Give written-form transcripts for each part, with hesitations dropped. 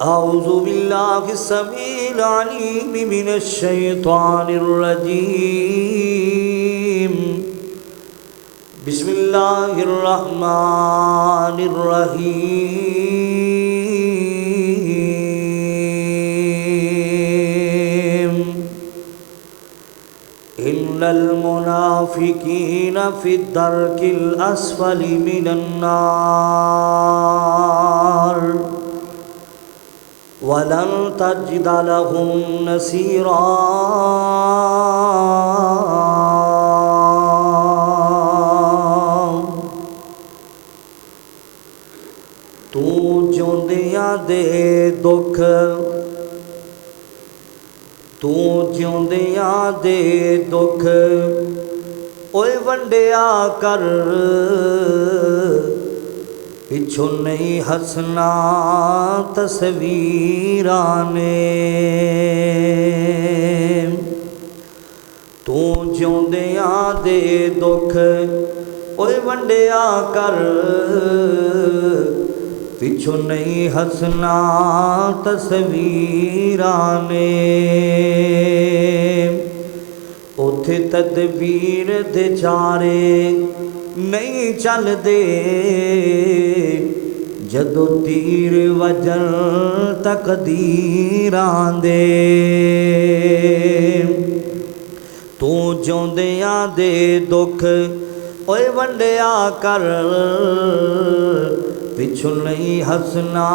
अऊज़ु बिल्लाहि समील अलीम मिनश शैतानिर रजीम। बिस्मिल्लाहिर रहमानिर रहीम। इन्नल मुनाफिकीना फिद दरकिल अस्फली मिनन नार वलन तजिद लहुम नसीरा। तू जिउंदियां दे दुख, तू जिउंदियां दे दुख ओए वंडिया कर, पिछों नहीं हसना तस्वीरां ने। तू जिउंदियां दे दुख ओए वंडिया कर, पिछों नहीं हसना तस्वीरां ने। उथे तदबीर दे चारे नहीं चलदे, जदों तीर वजन तकदीरां दे। तू जिउंदियां दे दुख ओए वंडिया कर, पिछों नहीं हसना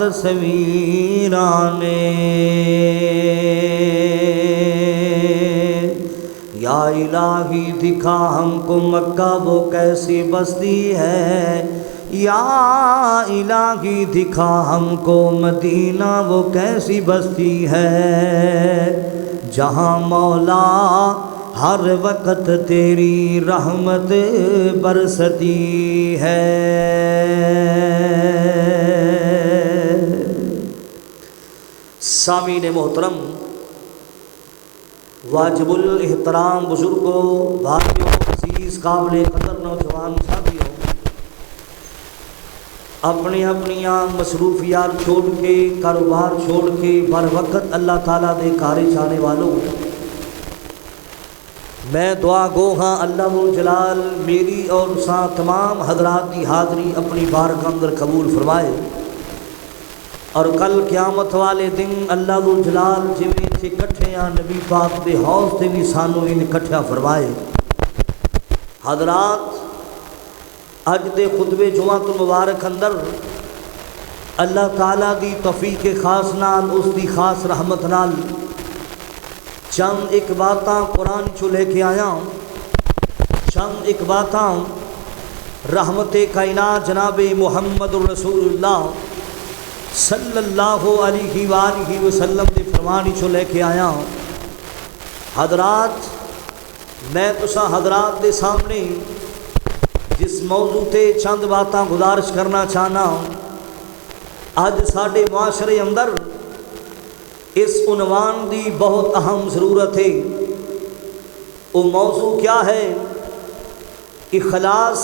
तस्वीरां ने। या इलाही दिखा हमको मक्का वो कैसी बस्ती है, या इलाही दिखा हमको मदीना वो कैसी बस्ती है, जहाँ मौला हर वक्त तेरी रहमत बरसती है। सामीन मोहतरम, वाजिबुल एहतराम बुजुर्गों, भाइयों, अजीज़ काबिल कदर नौजवान साथियों, अपनी अपनियां मसरूफियात छोड़ के, कारोबार छोड़ के बर वक्त अल्लाह ताला दे कारे जाने वालों, मैं दुआ गो हाँ अल्लाह जलाल मेरी और सा तमाम हजरात की हाज़री अपनी बारगाह अंदर कबूल फरमाए। और कल क़यामत वाले दिन अल्लाह जलाल जिवें इत्थे इकट्ठे आ नबी पाक दे हौज़ ते भी सानू इन इकट्ठा फरमाए। हजरात, अज दे खुतबे जुमातुल मुबारक अंदर अल्लाह ताला दी तौफीक खास नाल, उसकी खास रहमत नाल चंद एक बातां कुरान चो लेके आया। चंद एक बातां रहमते कायनात जनाबे मुहम्मदुर रसूलुल्लाह सल्लल्लाहु अलैहि वसल्लम के फरमान चो लेके आया। हजरात, मैं तुसा हजरात के सामने जिस मौजू ते चंद बातां गुजारिश करना चाहना, अज साडे मुआशरे अंदर इस उन्वान की बहुत अहम ज़रूरत है। वो मौजू क्या है? इखलास।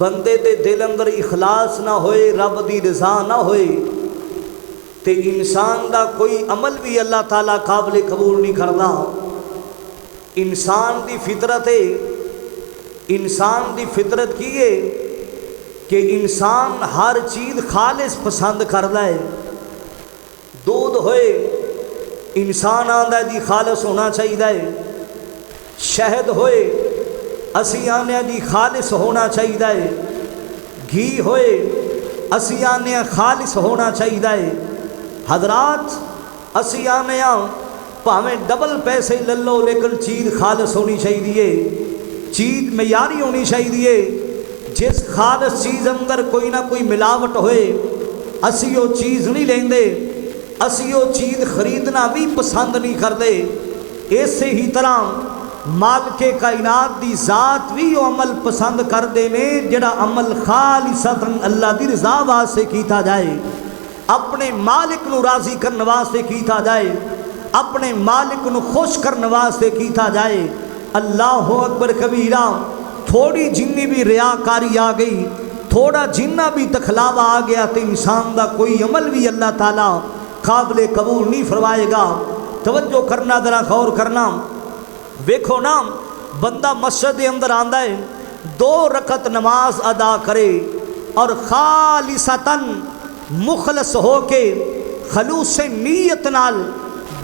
बंदे दे दिल अंदर इखलास ना होए, रब दी रज़ा ना होए, तो इंसान का कोई अमल भी अल्लाह ताला काबिल कबूल नहीं करता। इंसान की फितरत है, इंसान की फितरत की है कि इंसान हर चीज़ खालिस पसंद करता है। दूध होए इंसान आंदा जी खालिस होना चाहिए, शहद होए असी आने जी खालिस होना चाहिए, घी होए असी आने खालिस होना चाहिए। हजरात, असी आने भावें डबल पैसे ले लो, लेकिन चीज़ खालिस होनी चाहिए, चीज़ मयारी होनी चाहिए। जिस खालिस चीज़ अंदर कोई ना कोई मिलावट होए, असी वो चीज़ नहीं लेंदे, असी वो चीज़ खरीदना भी पसंद नहीं करते। इस ही तरह मालिके कायनात की ज़ात भी वो अमल पसंद करते ने जिहड़ा अमल खालिसतन अल्लाह की रज़ा वास्ते कीता जाए, अपने मालिक नू राज़ी करने वास्ते कीता जाए, अपने मालिक नू खुश करने वास्ते कीता जाए। अल्लाह अकबर कबीरा। थोड़ी जिन्नी भी रियाकारी आ गई, थोड़ा जिन्ना भी तखलावा आ गया तो इंसान का कोई अमल भी अल्लाह ताला काबिल कबूल नहीं फरमाएगा। तवज्जो करना, जरा गौर करना। वेखो ना, बंदा मस्जिद के अंदर आंदा है, 2 रकत नमाज अदा करे और खालिसतन मुखलस हो के खलूस नीयत नाल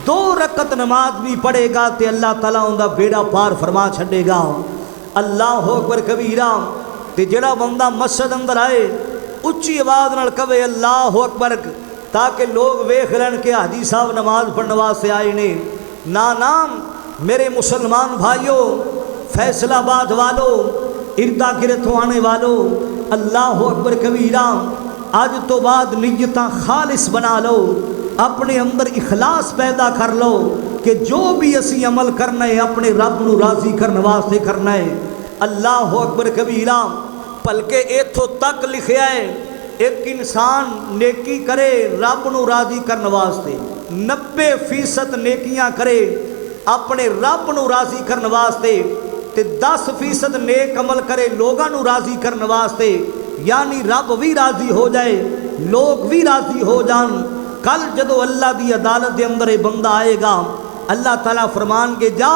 2 रकत नमाज भी पढ़ेगा तो अल्लाह ताला उनका बेड़ा पार फरमा छड़ेगा। अल्लाह अकबर कबीरा। ते जेड़ा बंदा मस्जिद अंदर आए उच्ची आवाज़ नाल कहे अल्लाह अकबर, ताकि लोग वेख लैन के हाजी साहब नमाज पढ़ने वास्ते आए ने। ना नाम मेरे मुसलमान भाइयों, फैसलाबाद वालों, इर्दा गिरद आने वालों, अल्लाह अकबर कबीरा। अज तो बाद नीयत खालिस बना लो, अपने अंदर इखलास पैदा कर लो कि जो भी असी अमल करना है अपने रब नूं राजी करने वास्ते करना है। अल्लाह अकबर कबीरा। बल्कि इथों तक लिखा है, एक इंसान नेकी करे रब नूं राजी करने वास्ते, 90% नेकियां करे अपने रब नूं राजी करने वास्ते, ते 10% नेक अमल करे लोगों नूं राजी करने वास्ते, यानी रब भी राजी हो जाए, लोग भी राजी हो जान। कल जदों अल्लाह की अदालत के अंदर ये बंदा आएगा, अल्लाह ताला फरमान के जा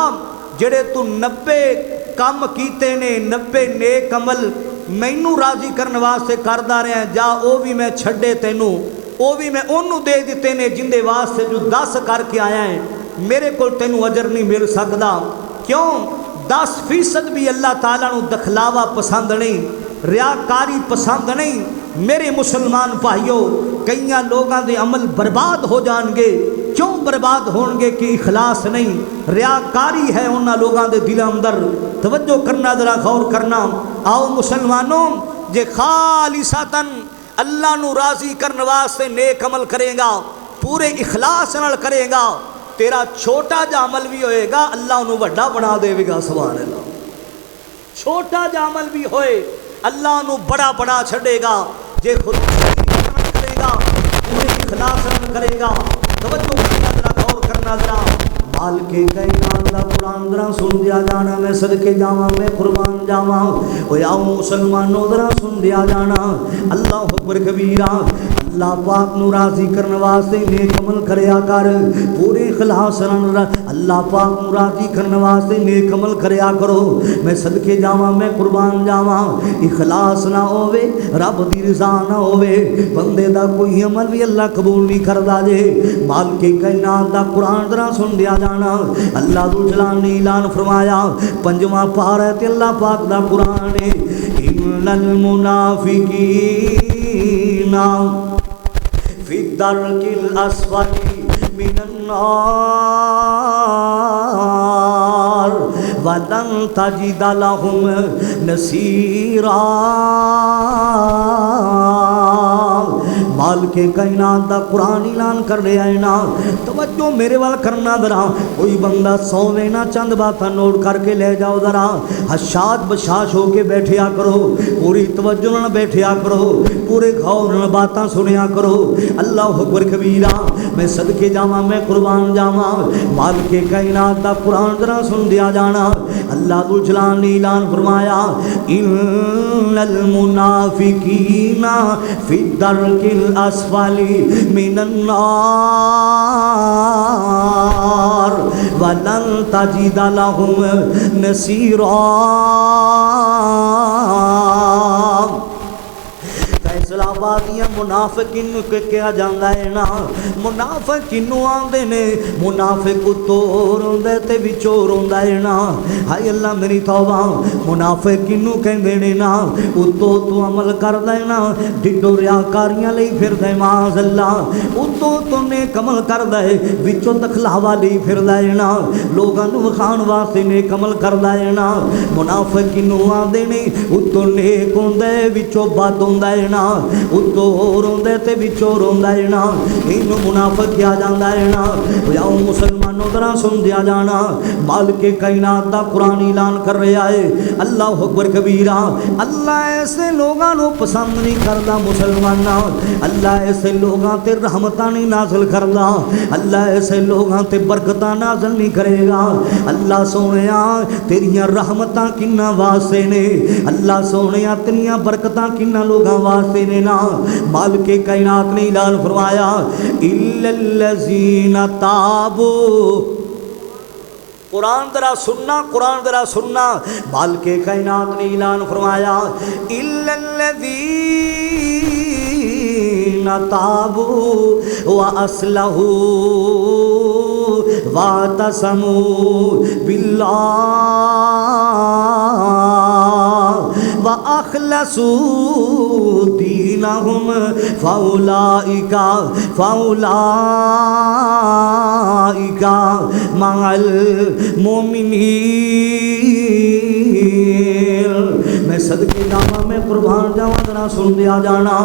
जेड़े तू 90 काम कीते ने, 90 नेक अमल मैनू राजी करने वास्ते करदा रहा, जा वो भी मैं छड्डे तेनू, वो भी मैं उन्होंने दे दिते ने जिंदे वास्ते जो 10 करके आया है। मेरे को तेनू अजर नहीं मिल सकता। क्यों? 10% भी अल्लाह ताला नू दखलावा पसंद नहीं, रियाकारी पसंद नहीं। मेरे मुसलमान भाइयों, कई लोगों के अमल बर्बाद हो जाएंगे। क्यों बर्बाद होंगे? कि इखलास नहीं, रियाकारी है उन्होंने लोगों के दिल अंदर। तवज्जो करना, जरा गौर करना। आओ मुसलमानों, जे खालिसतन अल्लाह नू राजी करने वास्ते नेक अमल करेगा, पूरे इखलास नाल करेगा, तेरा छोटा जा अमल भी होएगा अल्लाह उन्होंने वड्डा बना देगा। सुभान अल्लाह। छोटा जा अमल भी होए अल्लाह उन्होंने बड़ा बना छड़ेगा। जे खुद करेगा, पूरे इखलास नाल करेगा। तवज्जो करना, जरा गौर करना। जरा माल के कायनात दा कुरान जरा सुन दिया जाना। मैं सदके जावा, मैं कुर्बान जावा। ओ आओ मुसलमानों, जरा सुन दिया जाना। अल्लाह अकबर कबीरा। अल्लाह पाक नू राजी करने वास्ते नेक अमल करया कर, पूरे इखलास नाल। अल्लाह पाक नू राजी करने वास्ते नेक अमल करया करो। मैं सदके जावा, मैं कुर्बान जावा। इखलास ना होवे, रब दी रज़ा ना होवे, बंदे दा कोई अमल भी अल्लाह कबूल नहीं करदा। जे माल के कायनात दा कुरान जरा सुन दिया जाना। अल्लाह दू जलाल ने ऐलान फरमाया, 5वां पारा है ते अल्लाह पाक दा कुरान है, इन्नल मुनाफिकीना फी दरकिल अस्फली मिनन नार वलन तजिद लहुम नसीरा। माल के कायनात दा कुरान ऐलान कर रहा है ना। तवज्जो मेरे वाल करना जरा। कोई बंदा सोवे ना, चंद बात नोट करके ले जाओ जरा। हशात बशाश होके बैठिया करो, पूरी तवज्जो नाल बैठिया करो, पूरे गौर नाल बातां सुनिया करो। अल्लाह अकबर कबीरा। मैं सदके जावा, मैं कुर्बान जावा। माल के कायनात दा कुरान जरा सुन दिया जाना। अल्लाह दुल जलाल ने ऐलान फरमाया, इन्नल मुनाफिकीना फी दरकिल अस्फली मिनन नार वलन तजिद लहुम नसीरा। फैसलाबादियाँ मुनाफिक किन्नू कहा जाता है ना। मुनाफिक किन्नू आते ने? मुनाफिक उतों रोंदा ते विचों रोंदा है ना। हाय अल्लाह मेरी तौबा। मुनाफिक किन्नू कहते ने ना? उतों तू अमल करदा है ना, ढिडों रियाकारियां लई फिरदा है माज़ अल्लाह। उतों तो नेक अमल करदा है, विचों दखलावा लई फिरदा है ना, लोगों नूं विखाण वास्ते नेक अमल करदा है ना। मुनाफिक किन्नू आते ने? उतों नेक होंदा है, विचों बद होंदा है ना। उत्तों रोंदे ते विचों रोंदा है ना, इनू मुनाफिक किया जाता है ना। आओ मुसलमानों तरह सुन दिया जाना, मालिक कायनात दा कुरान ऐलान कर रहा है, अल्लाह अकबर कबीरा। अल्लाह ऐसे लोगों को पसंद नहीं करता मुसलमाना, अल्लाह ऐसे लोगों ते रहमत नहीं नाजिल करता, अल्लाह ऐसे लोगों ते बरकत नाजिल नहीं करेगा। अल्लाह सोने तेरिया रहमत किन्ना वास्ते ने, अल्लाह सोने तेरिया बरकत किन्ना लोगों वास्ते ने ना। मालिक कायनात ने ऐलान फरमाया इल्लल्लज़ीना ताबू, कुरान जरा सुनना, कुरान जरा सुनना। मालिक कायनात ने ऐलान फरमाया इल्लल्लज़ीना ताबू व अस्लहू व तसमू बिल्लाह व अखलसू दीनहुम फौलाइका मअल मोमिनीन। मैं सदके जावा, मैं कुर्बान जावा, जरा सुन दिया जाना।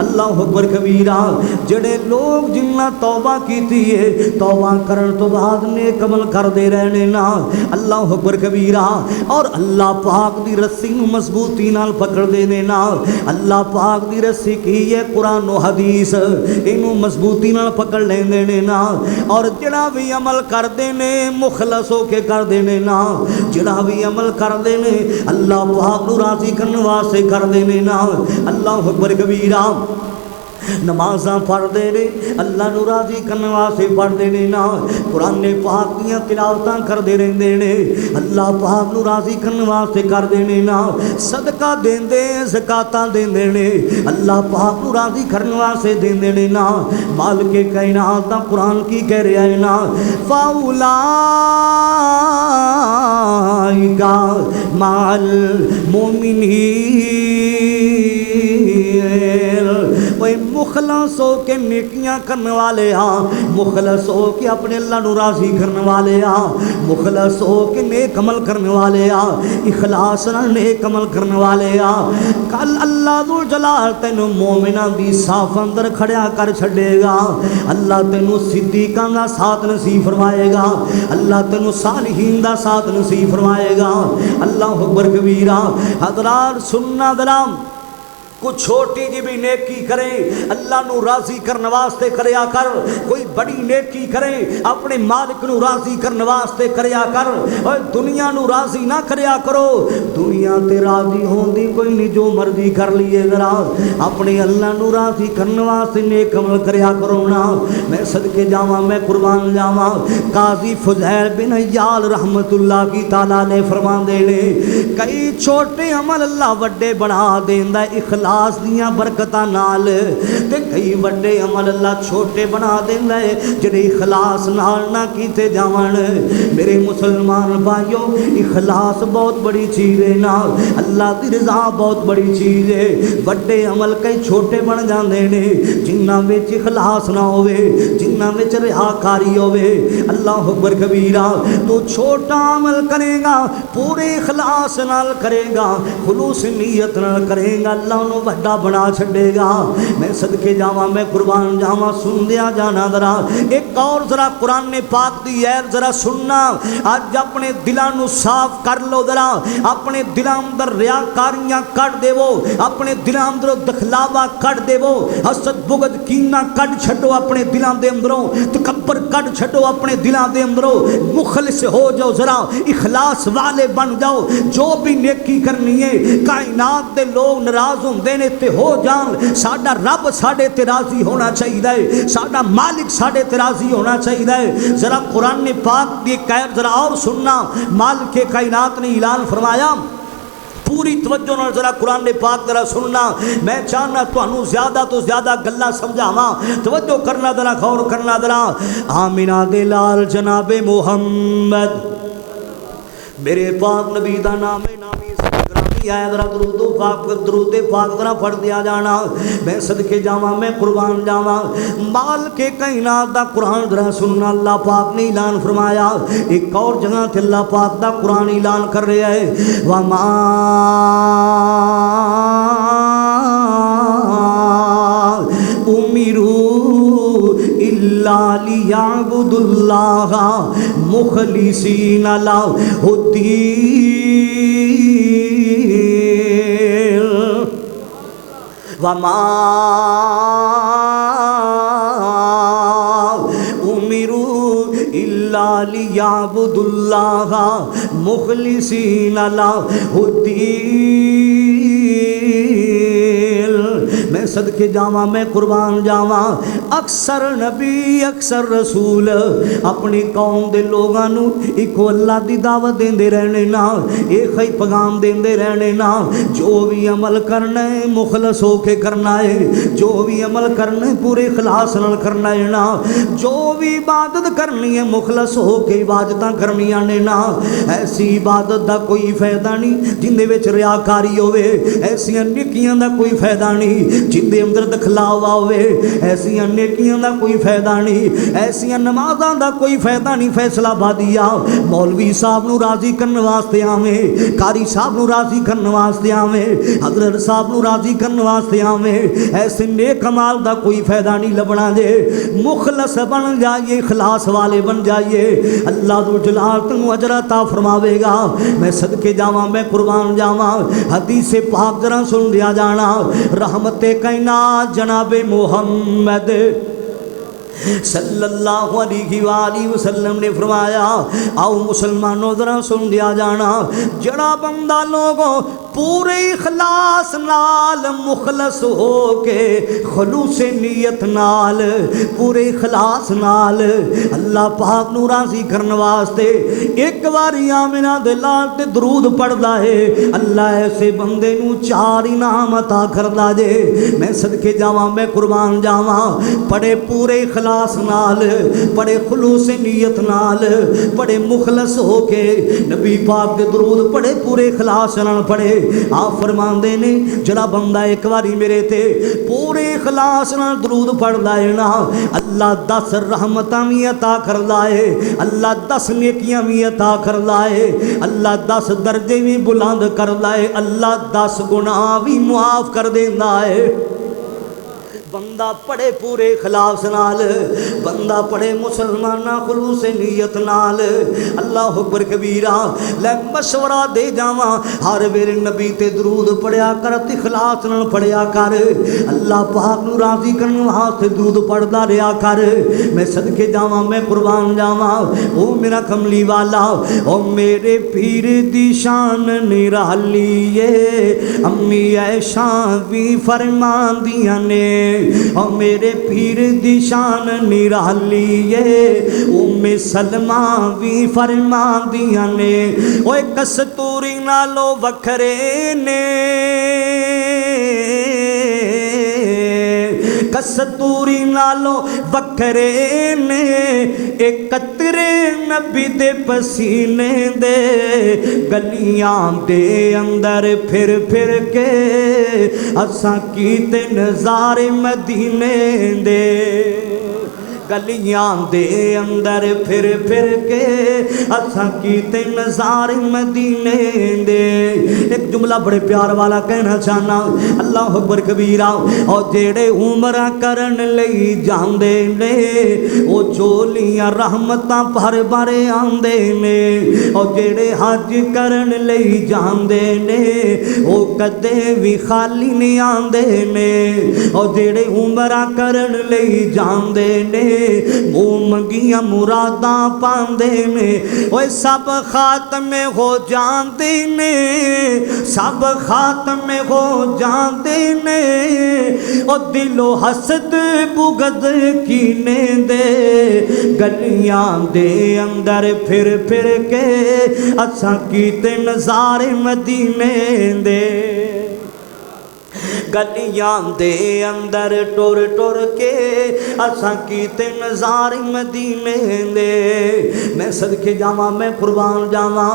अल्लाह अकबर कबीरा। जड़े लोग जिन्ना तौबा की है, तौबा करन तो बाद नेक अमल करते रहने ना। अल्लाह अकबर कबीरा। और अल्लाह पाक दी रस्सी नूं मजबूती नाल पकड़ देने ना। अल्लाह पाक दी रस्सी की है कुरान और हदीस, इनू मजबूती नाल पकड़ लेंदे ने ना। और जड़ा भी अमल करते ने मुखलस होके कर देने ना, जड़ा भी अमल करते ने अल्लाह पाक नूं राजी करने वास्ते कर देने ना। अल्लाह अकबर कबीरा। नमाज़ां पढ़ते ने अल्लाह नूं राजी करने वास्ते पढ़ते ने ना। कुरान पाक दियां तिलावतां करते रहंदे ने अल्लाह पाक नूं राजी करने वास्ते करते ने ना। सदका देंदे ज़कातां देंदे ने अल्लाह पाक नूं राजी करने वास्ते देंदे ने ना। मालिक कायनात दा कुरान की कह रहा है ना, फाउलाइका माल मोमिनीन। मुखलस हो के नेकियां करने वाले हाँ, मुखलस हो के अपने अल्लाह नूं राजी करने वाले हाँ, मुखलस हो के नेक अमल करने वाले हाँ, इखलास नाल नेक अमल करने वाले हाँ। कल अल्लाह दुल जलाल तेनू मोमिना दी साफ अंदर खड़िया कर छड़ेगा। अल्लाह तेनू सिद्दीकां दा साथ नसीब फरमाएगा, अल्लाह तेनू सालिहीन दा साथ नसीब फरमाएगा। अल्लाह अकबर कबीरा। हज़रात सुन्ना दराम कुछ छोटी जी भी नेकी करें अल्लाह नू राजी करने वास्ते करया कर। कोई बड़ी नेकी करें अपने मालिक नू राजी करने वास्ते करया कर। और दुनिया नू राजी ना करया करो, दुनिया ते राजी होंदी कोई नहीं, जो मर्जी कर लिए जरा अपने अल्लाह नू राजी करने वास्ते नेक अमल करया करो ना। मैं सदके जावा, मैं कुर्बान जावा। काजी फुज़ैल बिन अय्याल रहमतुल्लाह की ताला ने फरमांदे ने कई छोटे अमल अल्लाह वड्डे बना देंदा इखलास दियां बरकतां नाल, ते कई वड्डे अमल अल्लाह छोटे बना देंदा है जिहड़े इखलास नाल ना कीते जावन। मेरे मुसलमान भाइयों, इखलास बहुत बड़ी चीज़ है ना, अल्लाह की रज़ा बहुत बड़ी चीज़ है। वड्डे अमल कई छोटे बन जाते ने जिन्हां विच इखलास ना होवे, जिन्हां विच रियाकारी होवे। अल्लाह अकबर कबीरा। तो छोटा अमल करेगा पूरे इखलास नाल करेगा, खुलूस नीयत नाल करेगा, अल्लाह वड्डा बना छड़ेगा। मैं सदके जावा, मैं कुर्बान जावा। सुन दिया जाना जरा एक और जरा कुरान ने पाक दी ऐत जरा सुनना। आज अपने दिलां नू साफ कर लो जरा, अपने दिलां अंदर रियाकारियां कट देवो, अपने दिलां अंदरों दखलावा कट देवो, हसद बुगद कीना कट छड्डो अपने दिलां दे अंदरों, तकब्बर कट छड्डो अपने दिलां दे अंदरों। मुखलिस हो जाओ जरा, इखलास वाले बन जाओ। जो भी नेकी करनी है कायनात दे लोग नाराज होंदे ने ते हो जान, साडा रब साडे ते राजी होना चाहिए, साडा मालिक साडे ते राजी होना चाहिए। जरा कुरान ने पाक की कैद जरा और सुनना। मालिक कायनात ने ऐलान फरमाया, पूरी तवज्जो नाल जरा कुरान ने पाक जरा सुनना। मैं चाहना तुहानू ज़्यादा तो ज़्यादा गल्लां समझावां, तवज्जो करना जरा, गौर करना जरा। आमिना दे लाल जनाबे मुहम्मद, मेरे पाक नबी दा नाम है नामी आया जरा दरूदो पाक दरूदे पाक जरा पढ़ दिया जाना। मैं सदके जावा, मैं कुर्बान जावा। माल के कायनात दा कुरान जरा सुनना। अल्लाह पाक ने ऐलान फरमाया, एक और जगह थे अल्लाह पाक दा कुरान ऐलान कर रहा है, वमा इल्ला लियअबुदुल्लाह मुखलिसीना लहुद्दीन वमा उमिरू इल्ला लियअबुदुल्लाह मुखलिसीना लहुद्दीन। मैं सदके जावा, मैं कुर्बान जावा। अक्सर नबी अक्सर रसूल अपनी कौम के लोगों इको अल्लाह की दावत देंदे रहने ना, एक ही पैगाम देंदे रहने ना, जो भी अमल करना है मुखलस होके करना है, जो भी अमल करना है पूरे खलास नाल करना है ना, जो भी इबादत करनी है मुखलस होके इबादत करनिया ने ना। ऐसी इबादत का कोई फायदा नहीं जिंदे विच रियाकारी होवे, ऐसियां नेकियां दा कोई फायदा नहीं जिंदे अंदर दखलावा होवे, ऐसियां नेकियां दा कोई फायदा नहीं, ऐसियां नमाज़ां दा कोई फायदा नहीं। फैसला बादिया मौलवी साहब नू राजी करने वास्ते आवे, कारी साहब नू राजी करने वास्ते आवे, हजरत साहब नू राजी करने वास्ते आवे, ऐसे नेक अमाल दा कोई फायदा नहीं लबना जे। मुखलस बन जाइए, खलास वाले बन जाइए, अल्लाह दो जलाल तू अजर अता फरमावेगा। मैं सदके जावा, मैं कुर्बान जावा। हदीस पाक जरा सुन दिया जाना। रहमते कायनात जनाबे मोहम्मद सल्लल्लाहु अलैहि वसल्लम ने फरमाया, आओ मुसलमानों जरा सुन दिया जाना। जड़ा बंदा लोगों पूरे इखलास नाल मुखलस हो के खलूस नीयत नाल पूरे इखलास नाल अल्लाह पाक नू राजी करने वास्ते एक बारी आमिना दे लाल ते दरूद पढ़दा है, अल्लाह ऐसे बंदे नू 4 इनाम अता करदा जे। मैं सदके जावां, मैं कुर्बान जावां। पढ़े पूरे इखलास नाल, पढ़े खलूस नीयत नाल, पढ़े मुखलस हो के नबी पाक दे दरूद पढ़े पूरे इखलास नाल पढ़े। आप फरमांदे ने जड़ा बंदा एक बारी मेरे ते पूरे इखलास नाल दरूद पढ़दा है ना, अल्लाह 10 रहमतां भी अता करदा है, अल्लाह 10 नेकियां भी अता करदा है, अल्लाह 10 दर्जे भी बुलंद करदा है, अल्लाह 10 गुनाह भी मुआफ कर देंदा है। बंदा पढ़े पूरे खलास नाल, बंदा पढ़े मुसलमाना खुलूस नीयत नाल। अल्लाह अकबर कबीरा। लै मशवरा दे जावा, हर वेले नबी ते दरूद पढ़िया कर, इखलास नाल पढ़िया कर, अल्लाह पाक नू राजी करने वास्ते दरूद पढ़दा रहा कर। मैं सदके जावा, मैं कुर्बान जावा। ओ मेरा कमली वाला, ओ मेरे पीर दी शान निराली है, अम्मी ऐशा भी फरमांदियां ने, और मेरे पीर दी शान निराली है, उम्मे सलमा भी फरमांदियां ने। ओए कस्तूरी नालो वखरे ने, कस्तूरी नालो वखरे ने, एक कतरे नबी दे पसीने दे, गलियां दे अंदर फिर फिर के असां कीते नज़ारे मदीने दे, गलियां दे अंदर फिर फिर के असां कीते नज़ारे मदीने दे। एक जुमला बड़े प्यार वाला कहना चाहना, अल्लाह अकबर कबीरा। और जेड़े उमरा करन लई जांदे ने, ओ झोलियां रहमतां भर भर आंदे ने, और जेड़े हज करन लई जांदे ने, ओ कदे भी खाली नहीं आंदे ने, और जेड़े उमरा करन लई जांदे ने, मुँह मंगिया मुरादा पांदे ने। ओए सब खात्मे हो जाते ने, सब खात्मे हो जाते ने, और दिलो हसद बुगद कीने दे, गलियां दे अंदर फिर फिर के असां कीते नज़ारे मदीने दे, गलियां दे अंदर टुर टुर के असां कीते नज़ारे मदीने दे। मैं सदके जावा, मैं कुर्बान जावा।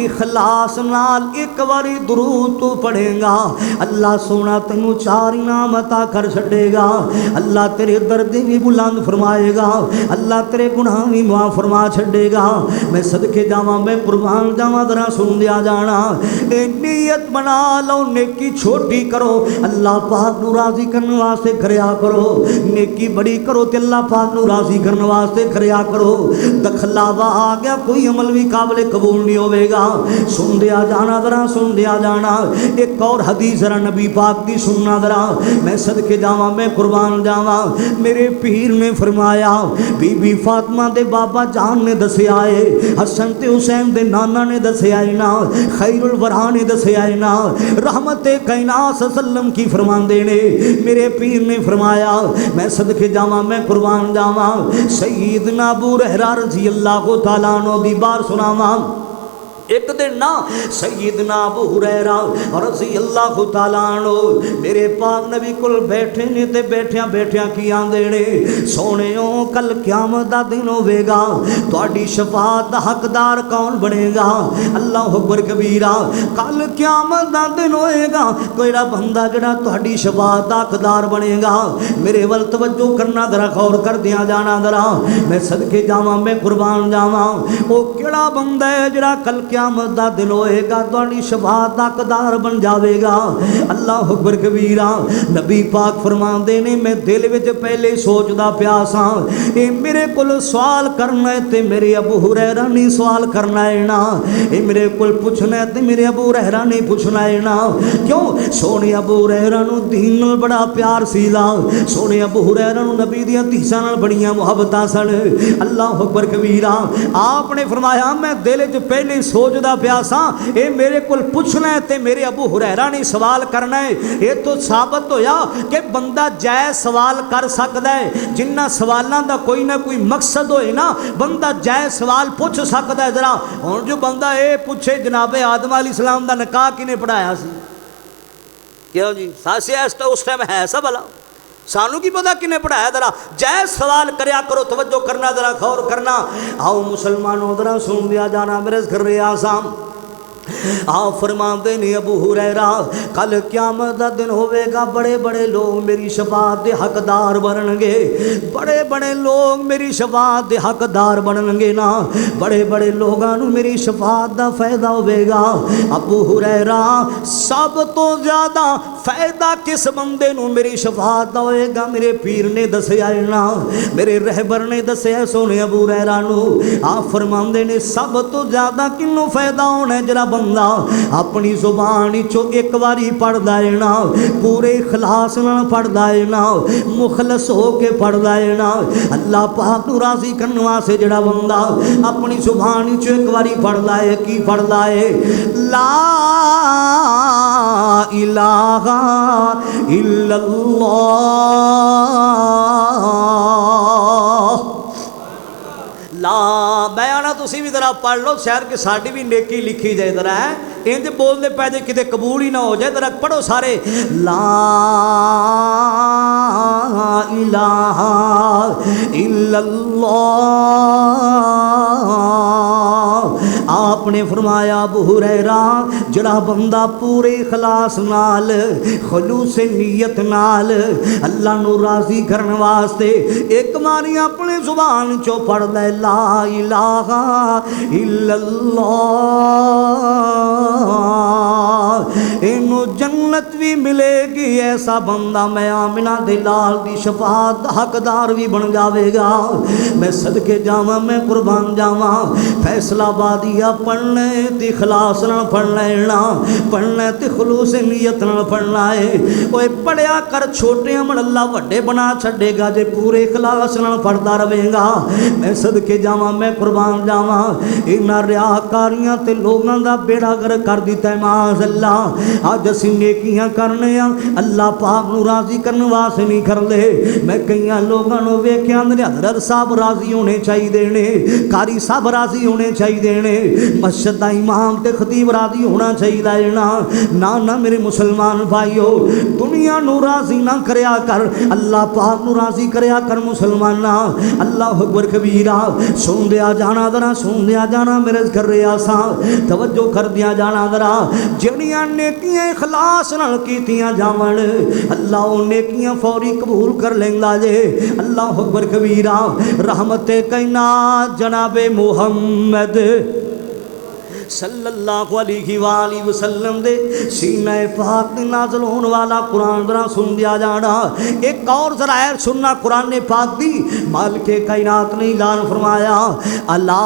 इखलास नाल एक बारी दुरूद तू पढ़ेगा, अल्लाह सोना तेनू 4 इनाम अता कर छड़ेगा। अल्लाह तेरे दर्द भी बुलंद फरमाएगा, अल्लाह तेरे गुनाह भी माफ़ फरमा छड़ेगा। मैं सदके जावा, मैं कुर्बान जावा। जरा सुन दिया जाना, नीयत बना लो, नेकी छोटी करो, अल्लाह पाक नूं राज़ी करने वास्ते करया करो, नेकी बड़ी करो ते अल्लाह पाक नूं राज़ी करने वास्ते करया करो। दखलावा आ गया कोई अमल भी काबिल कबूल नहीं होगा। सुन दिया जाना जरा, सुन दिया जाना। एक और हदीस जरा नबी पाक की सुनना जरा, मैं सदके जावा, मैं कुर्बान जावा। मेरे पीर ने फरमाया, बीबी फातिमा दे बाबा जान ने दसिया है, हसन ते हुसैन दे नाना ने दसिया है ना, खैरुल वरा ने दसिया है ना, रहमते कायनात सल्लम की फरमांदे ने। मेरे पीर ने फरमाया, मैं सदके जावा, मैं कुर्बान जावा। सैयदना अबू हुरैरा रज़ी अल्लाह तआला अन्हु दी बार सुनावा। एक दिन ना सैयदना अबू हुरैरा रज़ी अल्लाह तआला अन्हु मेरे पाक नबी कोल बैठे ने ते बैठिया बैठिया की आंदे ने, सोहणेओ कल क़यामत दा दिन होवेगा, तुहाडी शफाअत दा हकदार कौन बनेगा? अल्लाह अकबर कबीरा। कल क़यामत दा दिन होएगा, कोईड़ा बंदा जिहड़ा तुहाडी शफाअत दा हकदार बनेगा। मेरे वल तवज्जो करना जरा, गौर कर दिया जाना जरा, मैं सदके जावां, मैं कुर्बान जावां। ओ किहड़ा बंदा है जिहड़ा कल क़यामत दा दिन होएगा तुहाडी शफाअत दा हकदार बन जावेगा? अल्लाह अकबर कबीरा। नबी पाक फरमांदे ने, मैं दिल विच पहले सोचदा पिया सां, ए मेरे कोल सवाल करना है ते मेरे अबू हुरैरा ने सवाल करना है ना, ए मेरे कोल पुछना है ते मेरे अबू हुरैरा ने पुछना है ना। क्यों? सोहणे अबू हुरैरा नूं दीन नाल बड़ा प्यार सीला, सोहणे अबू हुरैरा नूं नबी दी हदीसां नाल बड़ियां मुहब्बतां सन। अल्लाह अकबर कबीरा। आपने फरमाया, मैं दिल च पहले सोचदा पिया सां, ए मेरे कोल पुछना है ते मेरे अबू हुरैरा ने सवाल करना है। ये तो साबित होया कि बंदा जायज़ सवाल कर सकदा है, जिन्ना सवालों का कोई ना कोई मकसद होए ना, बंदा जायज़ सवाल पूछ सकता है। जरा हुण जो बंदा ये पूछे, जनाबे आदम अलैहिस्सलाम दा निकाह किने पढ़ाया सी? क्यों जी सासे उस टाइम है सब भला, सानू की पता किने पढ़ाया? जरा जायज़ सवाल करया करो, तवज्जो करना, जरा गौर करना। आओ मुसलमानों जरा सुन दिया जाना, मेरे घर रे आसाम। आप फरमाते ने अबू हुरैरा, कल क़यामत दा दिन होवेगा, बड़े बड़े लोग मेरी शफाअत दे हकदार बनणगे, बड़े बड़े लोग मेरी शफाअत दे हकदार बनणगे ना, बड़े बड़े लोगों नूं मेरी शफाअत दा फायदा होवेगा। अबू हुरैरा, सब तो ज़्यादा फायदा किस बंदे नूं मेरी शफाअत दा होएगा? मेरे पीर ने दसिया ना, मेरे रहबर ने दसिया सोने अबू हुरैरा नूं। आप फरमाते ने, सब तो ज़्यादा किन्नू फायदा होना है? जरा बंदा अपनी जुबान चो एक बारी पढ़दा है ना, पूरे इखलास नाल पढ़दा है ना, मुखलस हो के पढ़दा है ना, अल्लाह पाक नूं राज़ी करने वास्ते जिहड़ा बंदा अपनी जुबान चो एक बारी पढ़दा है, की पढ़दा है? ला इलाहा इल्लल्लाह, ला। मैं आना तुसी भी जरा पढ़ लो, शायद कि साड़ी भी नेकी लिखी जाए। जरा है इंज बोलते पै जे किते कबूल ही ना हो जाए। जरा पढ़ो सारे, ला इलाहा इल्लल्लाह। आपने फरमाया अबू हुरैरा, जड़ा बंदा पूरे इखलास नाल, खलूस नीयत नाल अल्लाह नूं राज़ी करने वास्ते एक बारी अपने जुबान चो पढ़ ले, ला इलाहा इल्लल्लाह, इनू जन्नत भी मिलेगी। ऐसा बंदा मैं आमिना दे लाल दी शफाअत दा हकदार भी बन जावेगा। मैं सदके जावां, मैं कुर्बान जावां। फैसलाबादिया पढ़ना है ते इखलास नाल पढ़ना है ना, पढ़ना है ते खलूस नीयत नाल पढ़ना है। ओए पढ़िया कर, छोटे अमल अल्लाह वड्डे बना छड़ेगा जे पूरे इखलास नाल पढ़दा रहेगा। मैं सदके जावां, मैं कुर्बान जावां। इन्हां रियाकारियां ते लोगां दा बेड़ा गर्क कर दिता है माज़अल्लाह। अज असीं नेकियां करने आ, अल्लाह पाक नूं राज़ी करने वास्ते नहीं करदे। मैं कई लोगों नूं वेख्या, मेरे हज़रत साहब राज़ी होने चाहिए ने, कारी साहब राज़ी होने चाहिए ने, मस्जिद दा इमाम ते खतीब राज़ी होना चाहिए ना। ना ना मेरे मुसलमान भाइयों, दुनिया नूं राज़ी ना करया कर, अल्लाह पाक नूं राज़ी करया कर मुसलमाना। अल्लाह अकबर कबीरा। सुन दिया जाना जरा, सुन दिया जाना, मेरे घर रे आसा तवज्जो कर दिया जाना जरा। जिहड़ियां नेकियां इखलास नाल कीतियां जावण, अल्लाह वो नेकियां फौरी कबूल कर लेंदा जे। अल्लाह अकबर कबीरा। रहमते कायनात जनाबे मुहम्मद सल्लल्लाहु अलैहि वसल्लम दे सीने पाक ते नाज़िल होने वाला कुरान जरा सुन दिया जाना। एक और जरा है सुनना कुरान पाक दी। मालिक कायनात ने ऐलान फरमाया अल्लाह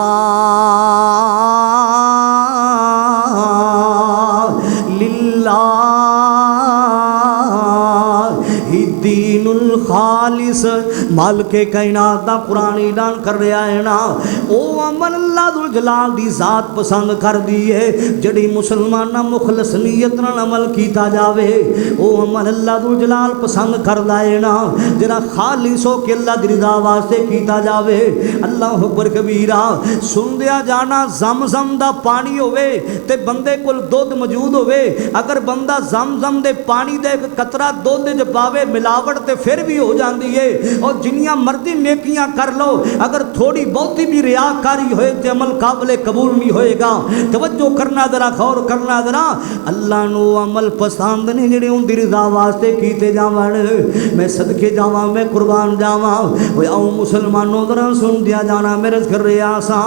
लिल्लाह दीनुल खालिस। मालिक कायनात दा कुरान ऐलान कर रहा है ना ओ अमल अल्लाह दुल जलाल दी जात पसंद कर दी है जड़ी मुसलमाना मुखलस नीयत नाल अमल कीता जावे। ओ अमल अल्लाह दुल जलाल पसंद करदा है ना जरा खालिस हो के अल्लाह दी रज़ा वास्ते कीता जावे। अल्लाह अकबर कबीरा। सुन दिया जाना ज़मज़म दा पानी होवे ते बंदे कोल दुध मौजूद होवे अगर बंदा ज़मज़म दे पानी दे एक कतरा दुध च पावे मिलावट तो फिर भी हो जाती है। और जिन्नियां मर्जी नेकियां कर लो अगर थोड़ी बहुती भी रियाकारी होए तो अमल काबिल कबूल नहीं होएगा। तवज्जो करना जरा गौर करना जरा। अल्लाह नो अमल पसंद ने जेड़े उनकी रज़ा वास्ते कीते जावन। मैं सदके जावां मैं कुर्बान जावां। आओ मुसलमानों जरा सुन दिया जाना मेरे कर रहा सा।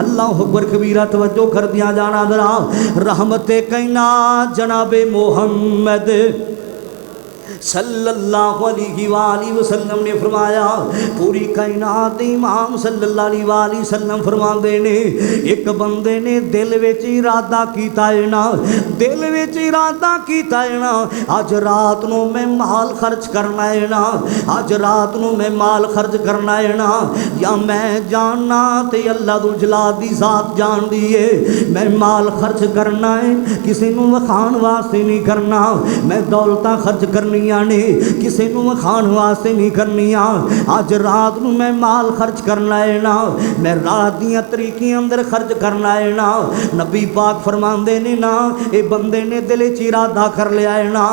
अल्लाह अकबर कबीरा तवज्जो कर दिया जाना जरा। रहमते कायनात जनाबे मोहम्मद सल्लल्लाहु अलैहि वसल्लम ने फरमाया पूरी कायनात इमाम सल्लल्लाहु अलैहि वसल्लम फरमाते ने एक बंदे ने दिल विच इरादा कीता है ना दिल विच इरादा कीता है ना अज रात नूं मैं माल खर्च करना है ना अज रात नूं मैं माल खर्च करना है ना या मैं जानना ते अल्लाह दुल जलाल दी जात जानदी है मैं माल खर्च करना है किसी नूं वखाण वास्ते नहीं करना मैं दौलतां खर्च करनी ने किसी नूं खाण वास्ते नहीं करनिया अज रात नूं मैं माल खर्च करना है ना मैं रात दियां तरीके अंदर खर्च करना है ना। नबी पाक फरमांदे ने ना ये बंदे ने दिल च इरादा कर लिया है ना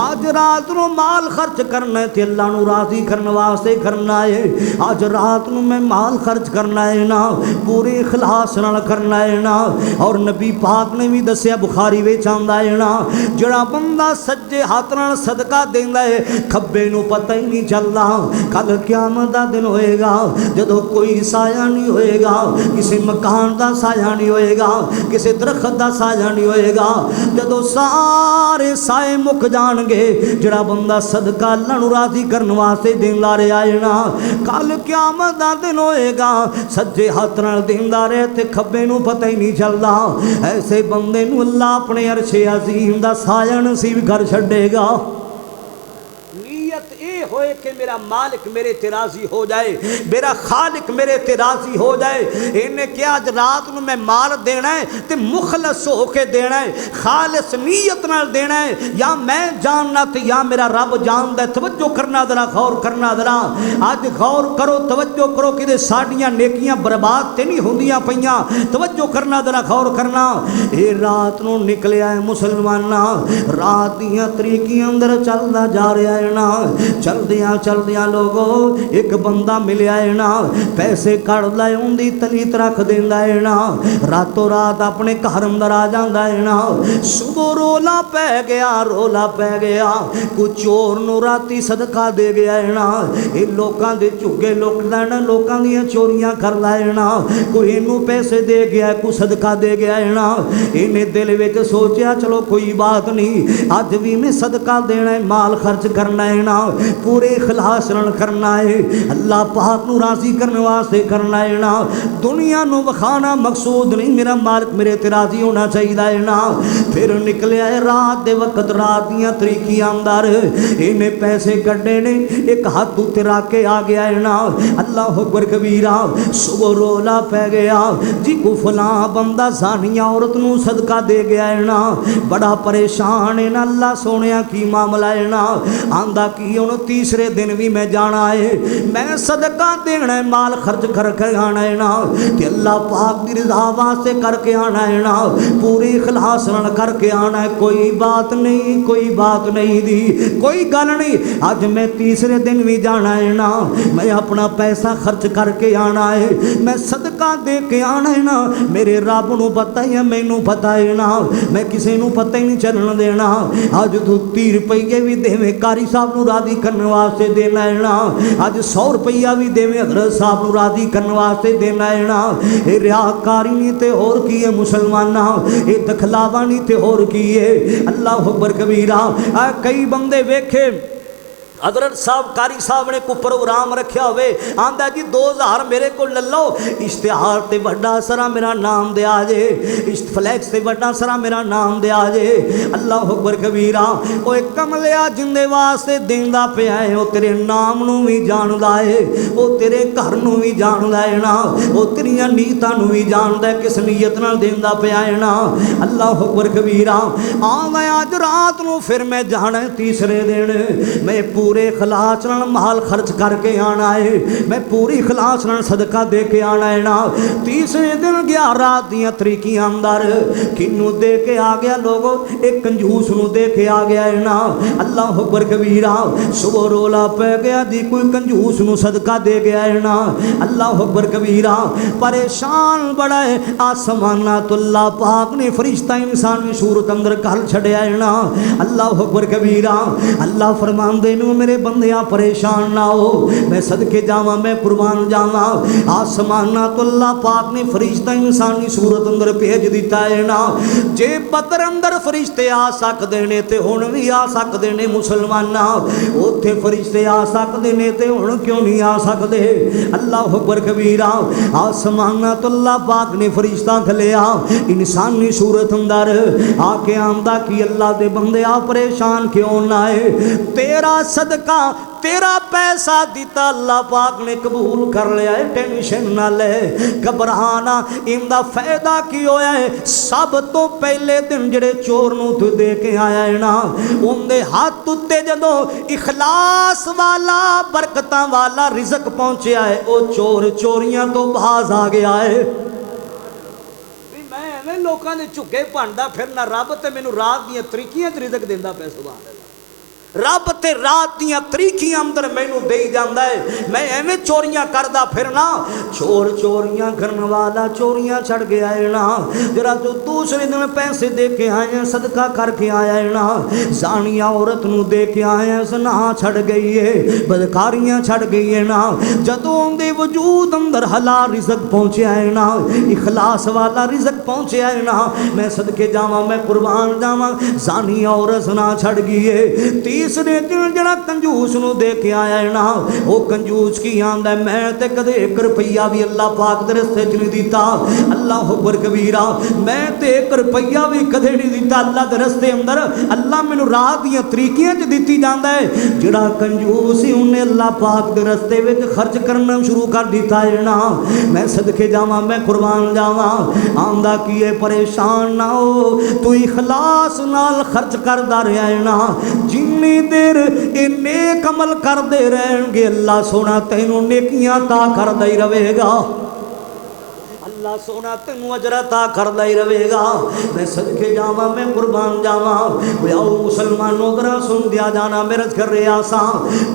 अज रात नूं माल खर्च करना है ते अल्लाह नूं राजी करने वास्ते करना है। अज रात नूं मैं माल खर्च करना है ना पूरे इखलास नाल करना है ना। और नबी पाक ने भी दसिया बुखारी विच आंदा है ना जिहड़ा बंदा सज्जे हाथ नाल सदका दे खब्बे नूं पता ही नहीं चलता कल क़यामत दा दिन होएगा जदों कोई साया नहीं होएगा किसी मकान का साया नहीं होएगा किसी दरखत का साया नहीं होएगा जदों सारे साए मुक जाणगे जिहड़ा बंदा सदका अल्लाह नूं राज़ी करने वास्ते देंदा रहा है ना कल क़यामत दा दिन होएगा सज्जे हाथ नाल देंदा रहे ते खब्बे नूं पता ही नहीं चलता ऐसे बंदे नूं अल्लाह अपने अरशे अज़ीम दा साया नसीब कर छड्डेगा। होए कि मेरा मालिक मेरे ते राजी हो जाए मेरा खालिक मेरे ते राजी हो जाए। इन्हें क्या आज रात में मैं माल देना है तो मुखलस हो के देना है खालिस नीयत नाल देना है या मैं जानना तो या मेरा रब जानदा है। तवज्जो करना जरा गौर करना जरा अज गौर करो तवज्जो करो कि साडियां नेकियां बर्बाद तो नहीं होंदियां पईयां। तवज्जो करना जरा गौर करना। ये रात नूं निकलिया है मुसलमाना रात दियां तरीकियां अंदर चलदा जा रहा है ना चलदियां चलदियां लोगों एक बंदा मिलिया है ना पैसे कढ़ लै उनकी तलीत रख देंदा है ना रातों रात अपने घर अंदर आ जाता है ना। सुबह रोला पै गया कुछ चोर नूं राती सदका दे गया है ना ये लोगों के झुगे लुट लैना लोगों दी चोरियां कर लै ना कोई इनू पैसे दे गया कोई सदका दे गया है ना। इन्हें दिल में सोचा चलो कोई बात नहीं अज भी मैं सदका देना है माल खर्च करना है ना पूरे इखलास नाल करना है अल्लाह पाक नूं राजी करने वास्ते करना है ना दुनिया नूं वखाना मकसूद नहीं मेरा मालिक मेरे ते राजी होना चाहिए है ना। फिर निकलिया है रात दे वक्त रात दियां तरीकियां अंदर इन्हें पैसे कड्डे ने एक हाथ उत्ते रख के आ गया है ना अल्लाह अकबर कबीरा। सुबह रोला पै गया जी को फलां बंदा ज़ानिया औरत नूं सदका दे गया है ना बड़ा परेशान है ना अल्लाह सोनिया की मामला है ना आंदा की हुण तीसरे दिन भी मैं जाना है मैं सदका देना है माल खर्च करके आना है ना कि अल्लाह पाक की रज़ा वास्ते करके आना है ना पूरी इखलास नाल करके आना है। कोई बात नहीं दी कोई गल नहीं अज मैं तीसरे दिन भी जाना है ना मैं अपना पैसा खर्च करके आना है मैं सदका दे के आना है ना मेरे रब नूं पता है मैनू पता है ना मैं किसी नूं पता ही नहीं चलन देना। अज तू 30 रुपये भी देवे कारी साहब नूं राजी करने करने वास्ते देना है ना, अज 100 रुपया भी देवे हजरत साहब नूं राजी करने वास्ते देना है ना। ये रियाकारी नहीं तो होर की है मुसलमाना, ये दखलावा नहीं तो होर की है। अल्लाह अकबर कबीरा। कई बंदे वेखे हजरत साहब कारी साहब ने कोई प्रोग्राम रखा होवे, आंदा जी 2000 मेरे को ले लो, इश्तिहार ते बड़ा सारा मेरा नाम दिया जे, इस फ्लैक्स ते बड़ा सारा मेरा नाम दिया जे। अल्लाह अकबर कबीरा। ओए कमलिया जिंदे वास्ते देंदा पिया है, वो तेरे नाम नूं भी जानदा है, वो तेरे घर नूं भी जानदा है ना, वो तेरियां नीयतां नूं भी जानदा है, किस नीयत नाल देंदा पिया है ना। अल्लाह अकबर कबीरा। मैं अज रात नूं फिर मैं जाना तीसरे दिन, मैं पूरे खलास नाल माल खर्च करके आना है, मैं पूरी खलास नाल सदका दे के आना है ना। तीसरे दिन गया रात दियां तरीकियां अंदर किनू दे के आ गया लोगो, एक कंजूस नू दे के आ गया है ना। अल्लाह अकबर कबीरा। सुबह रोला पै गया जी कोई कंजूस नू सदका दे गया है ना। अल्लाह अकबर कबीरा। परेशान बड़ा है, आसमाना तो अल्लाह पाक ने फरिश्ता इंसानी सूरत अंदर घर छड़िया है ना। अल्लाह अकबर कबीरा। अल्लाह फरमांदे नू मेरे बंदियां परेशान ना हो, मैं सदके जावा, मैं कुर्बान जावा। आसमाना तो अल्लाह पाक ने फरिश्ता इंसानी सूरत अंदर भेज दिता है ना। जे बदर अंदर फरिश्ते आ सकते ने ते हुण भी आ सकते ने मुसलमाना, उत्थे फरिश्ते आ सकते ने ते हुण क्यों नहीं आ सकते। अल्लाह अकबर कबीरा। आसमाना तो अल्लाह पाक ने फरिश्ता खलिया इंसानी सूरत अंदर आके आंदा कि अल्लाह दे बंदे आ परेशान क्यों ना है, तेरा सदका तेरा पैसा दिता अल्लाह पाक ने कबूल कर लिया है, टेंशन ना ले, घबराना। इनका फायदा की होया है, सब तो पहले दिन जेड़े चोर नूं तू दे के आया है ना, उनके हाथ उत्ते जदों इखलास वाला बरकतां वाला रिजक पहुंचया है, वो चोर चोरियां तो बाज आ गया है। मैं एवें लोकां दे झुके भंडदा फिरना, रब ते मैनूं रात दीयां तरीकियां च रिजक दिंदा पिया। सुभान अल्लाह। रब ते रात दियां तरीकियां अंदर मैनू दे जाता है, मैं एवें चोरियां करदा फिरना। चोर चोरियां करने वाला चोरियां छड़ गया है ना। जरा तू दूसरे दिन पैसे दे के आया, सदका करके आया है ना, जानिया औरत नू दे के आया, सना छड़ गई है, बदकारियां छड़ गई है ना। जदों दे वजूद अंदर हलाल रिज़्क पहुंचा है ना, इखलास वाला रिज़्क पहुंचा है ना, मैं सदके जावा, मैं कुर्बान जावा, जानिया औरत ना छड़ गई है। तीसरे दिन जरा कंजूस नू दे के आया है ना, वो कंजूस की आंदा मैं ते कदे 1 रुपया भी अल्लाह पाक दे रस्ते च नहीं दिता। अल्लाह अकबर कबीरा। मैं ते 1 रुपया भी कदे नहीं दिता अल्लाह दे रस्ते अंदर। अल्लाह मैनू राह दियां तरीकियां च दित्ती जांदा है। जिहड़ा कंजूस ही उन्हें अल्लाह पाक दे रस्ते विच खर्च करना शुरू कर दिता है ना। मैं सदके जावां, मैं कुर्बान जावां। आंदा की है परेशान ना हो, तू इखलास नाल खर्च करदा रहा है ना, जिन्नी देर ये नेक अमल करते रहेंगे अल्लाह सोना तेनों नेकियां ता करदा ही रहेगा। अल्लाह सोना तेनू अजरा ता करदा ही रहेगा। मैं सदके जावा, मैं कुर्बान जावा। आओ मुसलमानों जरा सुन दिया जाना, मेरा कर रहा सा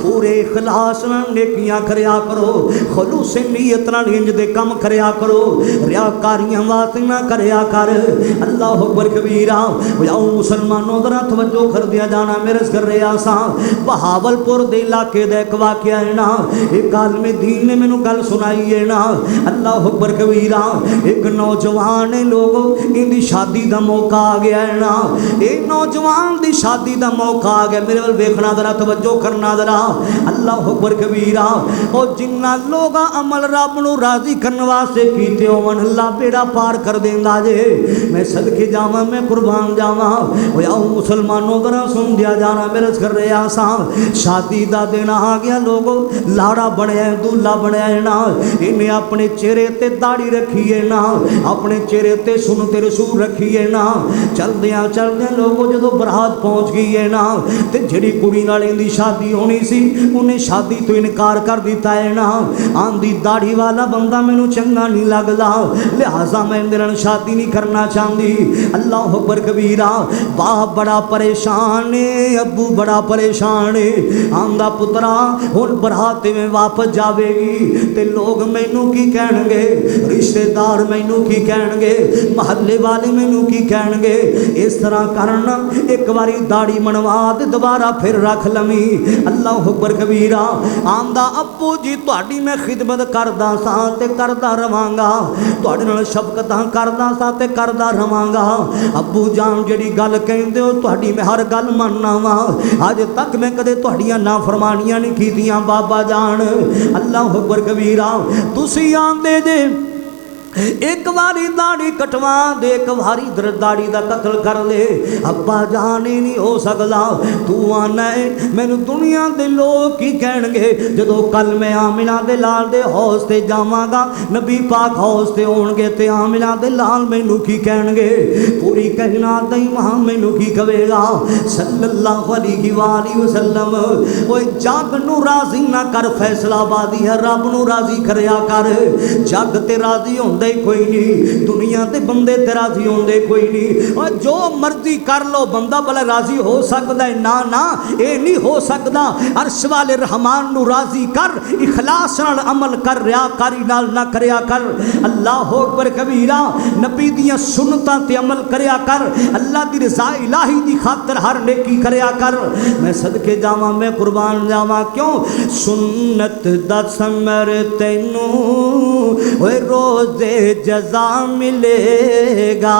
पूरे इखलास नाल नेकियां करया करो, खलूस नीयत नाल इंज दे काम करया करो, रियाकारियां वास्ते ना करया कर। अल्लाह अकबर कबीरा। आओ मुसलमानों जरा तवज्जो कर दिया जाना, मेरा कर रहा सा बहावलपुर दे इलाके दा एक वाकया है ना, एक आलमे दीन ने मैनू गल सुनाई है ना। अल्लाह अकबर कबीरा। एक नौजवान है लोगों, इनकी शादी का मौका आ गया है ना, एक नौजवान की शादी का मौका आ गया। मेरे वाल वेखना जरा, तवज्जो करना जरा। अल्लाह अकबर कबीरा। और जिन्ना लोग अमल रब नूं राजी करने वास्ते कीते होवन अल्लाह बेड़ा पार कर देंदा जे। मैं सदके जावां, मैं कुर्बान जावां। आओ मुसलमानों जरा सुन दिया जाना, मेरे कर रहा सा शादी का दिन आ गया लोगों, लाड़ा बनया दूल्हा बनया है ना, इन्हें अपने चेहरे ते दाढ़ी रखी है ना, अपने चेहरे ते सुनते रसूल रखी है ना। चलदियां चलदियां लोगों जो बरात पहुंच गई है ना, ते जिहड़ी कुड़ी नाल इहदी शादी होनी सी उन्हें शादी तो इनकार कर दिता है ना। आंदी दाढ़ी वाला बंदा मैनू चंगा नहीं लगता, लिहाजा मैं इहदे नाल शादी नहीं करना चाहती। अल्लाह अकबर कबीरा। बाप बड़ा परेशान है, अबू बड़ा परेशान है। आंदा पुत्रा हुण बरात में वापस जावेगी ते लोग मैनू की कहणगे, रिश्तेदार रिश्तेदार मैनू की कहणगे, महल्ले वाले मैनू की कहणगे। इस तरह करना, एक बारी दाढ़ी मनवा ते दोबारा फिर रख लवी। अल्लाह अकबर कबीरा। आंदा अब्बू जी तुहाडी मैं खिदमत करदा सा ते करदा रवांगा, तुहाडे नाल शफकतां करदा सा ते करदा रवांगा। अब्बू जान जिहड़ी गल कहंदे हो तुहाडी मैं हर गल मनना वा, अज तक मैं कदे तुहाडीआं नाफरमानियां नहीं कीतियां बाबा जान। अल्लाह अकबर कबीरा। तुसीं आंदे जे एक बारी दाढ़ी कटवा दे, एक बारी दाढ़ी का कतल कर ले, अब्बा जान ही नहीं हो सकता। तू आना है मैनू दुनिया के लोग की कहणगे, जदों कल मैं आमिना दे लाल दे हौस ते जावांगा, नबी पाक हौस ते होणगे ते आमिना दे लाल मैनू की कहणगे, पूरी कहना दई वहां मैनू की कहेगा सल्लल्लाहु अलैहि वसल्लम। ओए जग नू राजी ना कर, फैसलाबादी है, रब नू राजी करया कर। जग ते राजी होंदा ही कोई नहीं, दुनिया ते बंदे ते राजी होंदे कोई नहीं। और जो मर्जी कर लो बंदा भला राजी हो सकता है? ना ना, ये नहीं हो सकता। अर्श वाले रहमान नू राजी कर, इखलास नाल अमल कर, रियाकारी नाल ना करया कर। अल्लाह अकबर कबीरा। नबी दियां सुन्नतां ते अमल करया कर, अल्लाह दी रज़ा इलाही दी खातिर हर नेकी करया कर। मैं सदके जावां, मैं कुर्बान जावां, क्यों? सुन्नत दा समर तैनू ओए रोज़े जज़ा मिलेगा,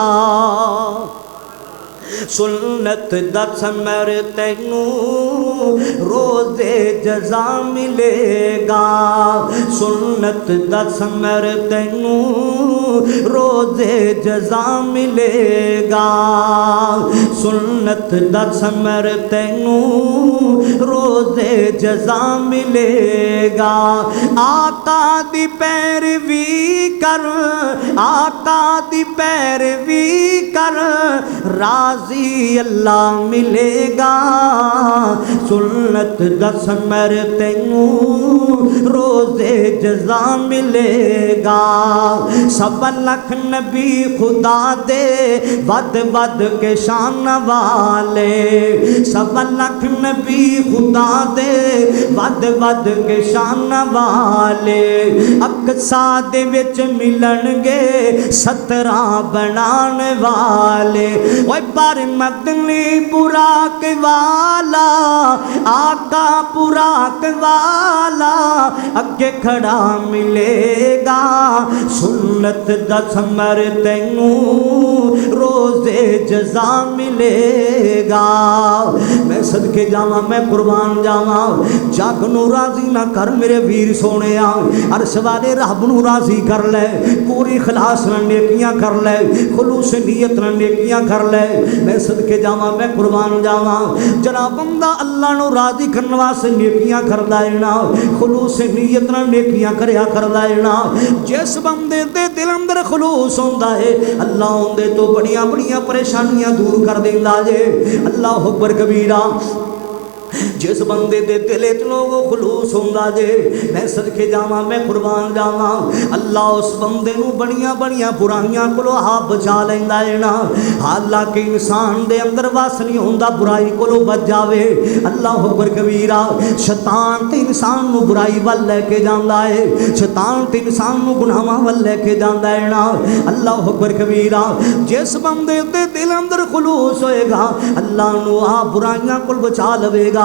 सुन्नत दा समर तैनू रोज़े जज़ा मिलेगा, सुन्नत दा समर तैनू रोज़े जज़ा मिलेगा, सुन्नत दा समर तैनू रोज़े जज़ा मिलेगा। आका दी पैरवी कर, आका दी पैरवी कर, राजी अल्लाह मिलेगा, सुन्नत दा समर तैनू रोज़े जज़ा मिलेगा। सवा लख नबी खुदा दे वद वद के शान वाले, सवा लख नबी खुदा दे वद वद के शान वाले, अक्सा दे विच मिलणगे 17 बनाण वाले। ओए पर मदनी बुराक वाला, आका बुराक वाला अगे खड़ा मिलेगा, सुन्नत दा समर तैनू रोज़े जज़ा मिलेगा। मैं सदके जावां, मैं कुर्बान जावां, जग नू राजी ना कर मेरे वीर सोने। अर्श वाले रब नू राजी कर ले, पूरी खलास नाल नेकियां कर ले, खुलूस नीयत नाल नेकियां कर ले। मैं सदके जावां, मैं कुर्बान जावां, जरा बंदा अल्लाह नू राजी करने वास्ते नेकियां करदा है ना, खुलूस नीयत नाल नेकियां करया करदा है ना, जिस बंदे दे दिल अंदर खुलूस होंदा है, अल्लाह उहदे तो बड़ियां बड़ियां परेशानियां दूर कर देंदा जे। अल्लाह अकबर कबीरा। जिस बंदे दे दिल च लोग खलूस होंदा जे, मैं सदके जावां, मैं कुर्बान जावां, अल्लाह उस बंदे नू बड़ियां बड़ियां बुराइयां कोलों आप बचा लैंदा है ना। हालांकि इंसान दे अंदर वस नहीं होंदा बुराई कोलों बच जावे। अल्लाह अकबर कबीरा। शैतान ते इंसान नू बुराई वल लेके जांदा है, शैतान ते इंसान नू गुनाहां वल लेके जांदा है ना। अल्लाह अकबर कबीरा। जिस बंदे दे दिल अंदर खलूस होएगा, अल्लाह नू आ बुराइयां कोल बचा लवेगा।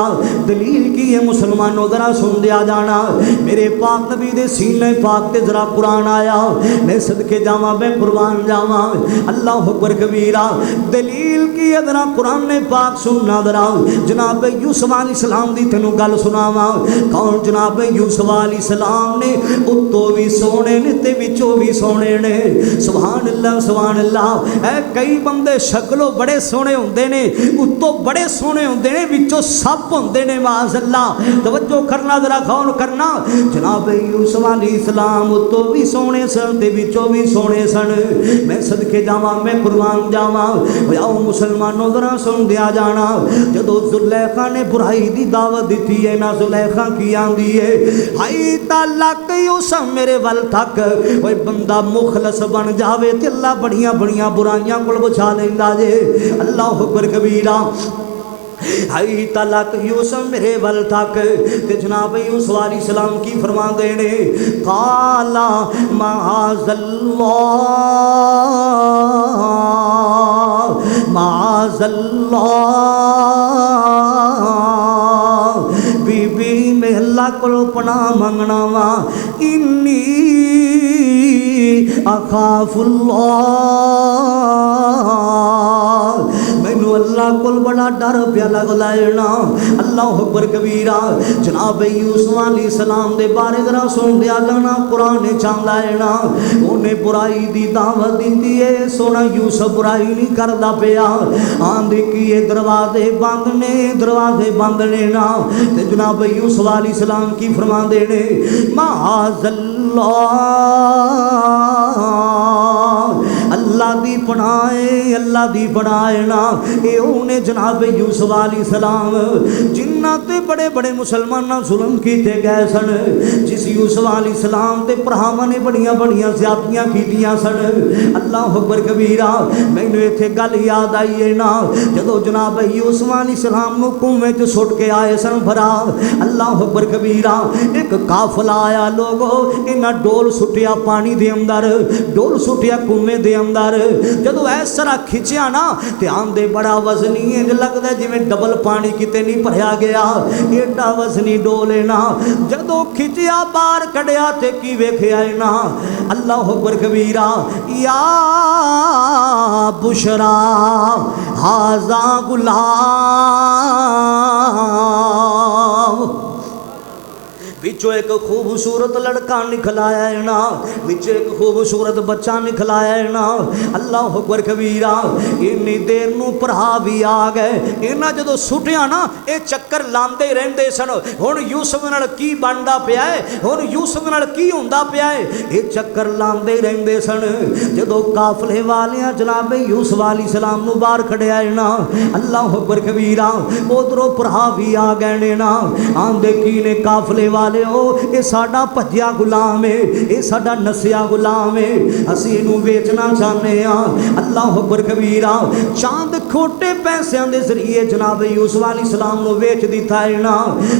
दलील की है मुसलमानों, जरा सुन दिया जाना। मेरे पाक नबी दे सीने पाक ते जरा कुरान आया, मैं सदके जावां, मैं कुर्बान जावां। अल्लाह अकबर कबीरा। दलील की है जरा कुरान ने पाक सुनना जरा। जनाब यूसुफ अलैहिस्सलाम दी तेनू गल सुनावां। कौन जनाब यूसुफ अलैहिस्सलाम ने? उत्तों भी सोने ने ते विचों भी सोने ने। सुभान अल्लाह, सुभान अल्लाह। ऐ कई बंदे शक्लों बड़े सोहने होंदे ने, उत्तों बड़े सोहने होंदे ने, विचों सब होंदे ने। माज़अल्लाह, तवज्जो करना जरा, गौर करना। जनाब यूसुफ अलैहिस्सलाम उत्तों भी सोने सन ते विचों भी सोने सन। मैं सदके जावां, मैं कुर्बान जावां। आओ मुसलमानों जरा सुन दिया जाना। जदों जुलैखा ने बुराई दी दावत दी है ना, जुलैखा की आंदी है, हाई तलक यूसुफ मेरे वल तक। कोई बंदा मुखलस बन जावे ते अल्लाह बड़ियां बड़ियां बुराइयां कोल बचा लैंदा जे। अल्लाह अकबर कबीरा। हाई तलक यूसुफ मेरे वल तक ते जनाब यूसुफ अलैहिस्सलाम की फरमा देने काला माज़ल्लाह माज़ल्लाह बीबी मैं अल्लाह को पना मंगना वा इन्नी अखाफुल्लाह मैनू अल्लाह को बड़ा डर पिया लगदा है ना। अल्लाह अकबर कबीरा जनाब यूसुफ अलैहिस्सलाम दे बारे जरा सुन दिया जाना कुरान चाहता है ना उन्हें बुराई दी दावत दी है सोना यूसुफ बुराई नहीं करता पिया आंधी की दरवाजे बंद ने ना ते जनाब यूसुफ अलैहिस्सलाम की फरमा देने माज़ल्लाह अल्लाह दी पढ़ाए ना ये उन्हें जनाब यूसुफ अलैहिस्सलाम जिन्ना ते बड़े बड़े मुसलमान जुल्म किए गए सन जिस यूसुफ अलैहिस्सलाम ते भरावां ने बड़ियां बड़ियां ज़्यादतियां कीतियां सन। अल्लाह अकबर कबीरा मैनू इत्थे गल याद आई है ना जदों जनाब यूसुफ अलैहिस्सलाम नूं कुएं च सुट के आए सन भरा अल्लाह अकबर कबीरा एक काफिला आया लोगो इन्हां डोल सुटिया पानी दे अंदर डोल सुटिया कुएं दे अंदर जदों इस तरह खिंचिया ना ते आंदे बड़ा वजनी इंज लगदा जिवें डबल पानी किते नहीं भरिया गया एडा वजनी डोले ना जदों खिंचिया बाहर कढ़िया ते की वेखिया ना अल्लाह अकबर कबीरा या बुशरा हाजा गुलाम विचों एक खूबसूरत लड़का निकलाया है ना विच एक खूबसूरत बच्चा निकलाया है ना। अल्लाह अकबर कबीरा इन्नी देर नूं भरा भी आ गए इन्हां जदों सुटिया ना ये चक्कर लांदे रहंदे सन हुण यूसुफ नाल की बनदा पिया है हुण यूसुफ नाल की हुंदा पिया है ये चक्कर लांदे रहंदे सन। जदों काफले वालियां जनाब यूसुफ अलैहिस्सलाम नूं बाहर कढिया है ना अल्लाह अकबर कबीरा उधरों भरा भी आ गए ने ना आंदे की ने काफले वाले ये साडा भज्जिया गुलाम है ये साडा नसिया गुलाम है असीं इहनूं वेचना चाहते हैं। अल्लाह अकबर कबीरा चांद खोटे पैसों के जरिए जनाब यूसुफ अलैहिस्सलाम नूं वेच दिता है ना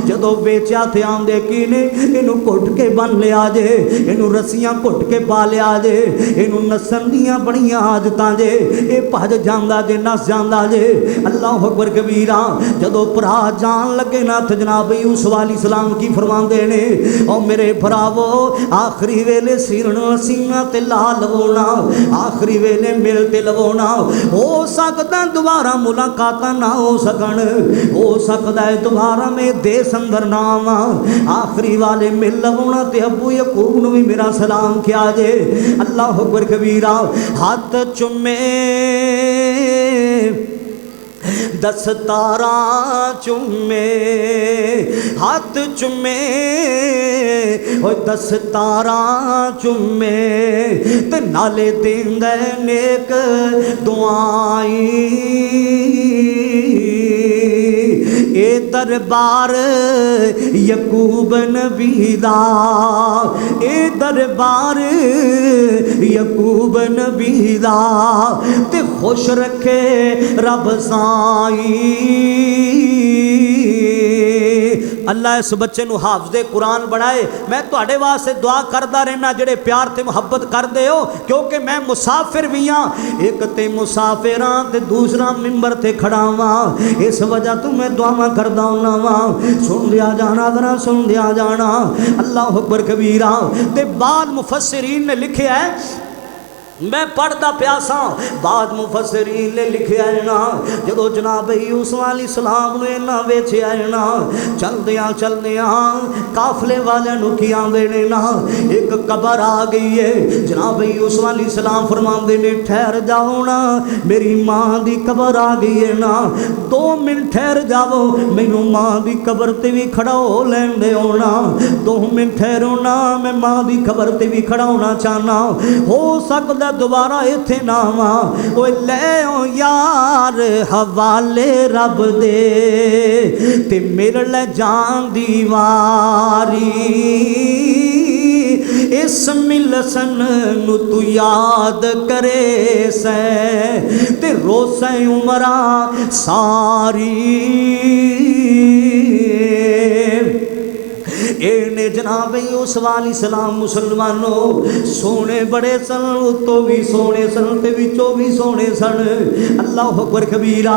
जदों बेचा थे आंदे की ने इहनूं घुट के बन लिया जे इहनूं रस्सियां घुट के पा लिया जे इहनूं नसन दियां बड़ियां आदतां जे ये भज जांदा जे नस जांदा जे। अल्लाह अकबर कबीरा जदों भरा जान लगे ना तो जनाब यूसुफ अलैहिस्सलाम की फरमांदे ने ओ मेरे भरावो आखिरी वेले सिरन सीना ते ला लवोना आखिरी वेले मिल ते लवोना हो सकदा दोबारा मुलाकात ना हो सकन हो सकदा है दोबारा में देश अंदर ना आवां आखिरी वाले मिल लवोना ते अबू यकूब नूं भी मेरा सलाम किया जे। अल्लाह अकबर कबीरा हाथ चुमे दस्तारा चुमे हाथ चुमे दस्तारा चुमे ते नाले देंदे नेक दुआई ए दरबार यकूब नबी दा ए दरबार यकूब नबी दा ते खुश रखे रब साई। अल्लाह इस बच्चे नूं हाफिज़े कुरान बनाए मैं तुहाडे वास्ते दुआ करदा रहना जेड़े प्यार ते मुहब्बत करदे हो क्योंकि मैं मुसाफिर भी हाँ एक ते मुसाफिर हाँ ते दूसरा मिंबर ते खड़ा वां इस वजह तो मैं दुआवां करदा हुंदा वां सुन लिया जाना जरा सुन लिया जाना। अल्लाह अकबर कबीरा ते बाद मुफस्सिरीन ने लिखिया है मैं पढ़ता प्यासा बाद मुफस्सिरीन ने लिखिया है ना जदों जनाब यूसुफ अलैहिस्सलाम नूं इन्हां वेचिया है ना चलदियां काफले वालियां नूं की आंदे ने ना एक कबर आ गई है जनाब यूसुफ अलैहिस्सलाम फरमांदे ने ठहर जाओ ना मेरी मां दी कबर आ गई है ना 2 मिनट ठहर जाओ मैनू मां दी कबर ते भी खड़ा हो लैन दे ना 2 मिनट ठहरो ना मैं मां दी कबर ते भी खड़ा होना चाहना हो सकदा दोबारा इत्थे ना आवां ले यार हवाले रब दे ते मेरे ले जान दी वारी ए जिस्म लसन नु तू याद करे सै ते रोसे उमरा सारी इन्हें जनाब यूसुफ अलैहिस्सलाम मुसलमानों सोने बड़े सन उत्तों भी सोने सन ते विचों भी सोने सन। अल्लाह अकबर कबीरा।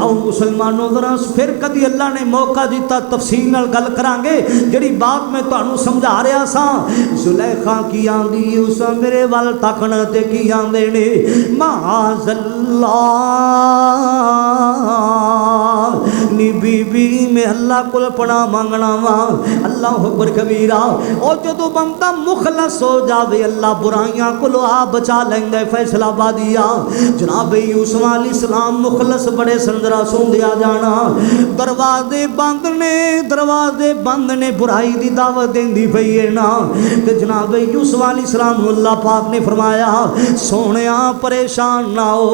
आओ मुसलमानों जरा फिर कभी अल्लाह ने मौका दिता तफसील नाल गल करांगे जिहड़ी बात मैं तुहानू समझा रहा सा। जुलैखा की आंदी उस मेरे वाल तकन ते की आंदे ने माज़ल्लाह नी बीबी में अल्लाह को पना मंगना वा। अल्लाह अकबर कबीरा। और जो बंदा मुखलस हो जावे अल्लाह बुराइयां को आ बचा लेंगे फैसला बादिया। जनाब यूसुफ अलैहिस्सलाम मुखलस बड़े संदरा सुंदिया जाना दरवाजे बंद ने बुराई की दावत देंदी पई है ना। ते जनाब यूसुफ अलैहिस्सलाम अल्लाह पाक ने फरमाया सोने परेशान ना हो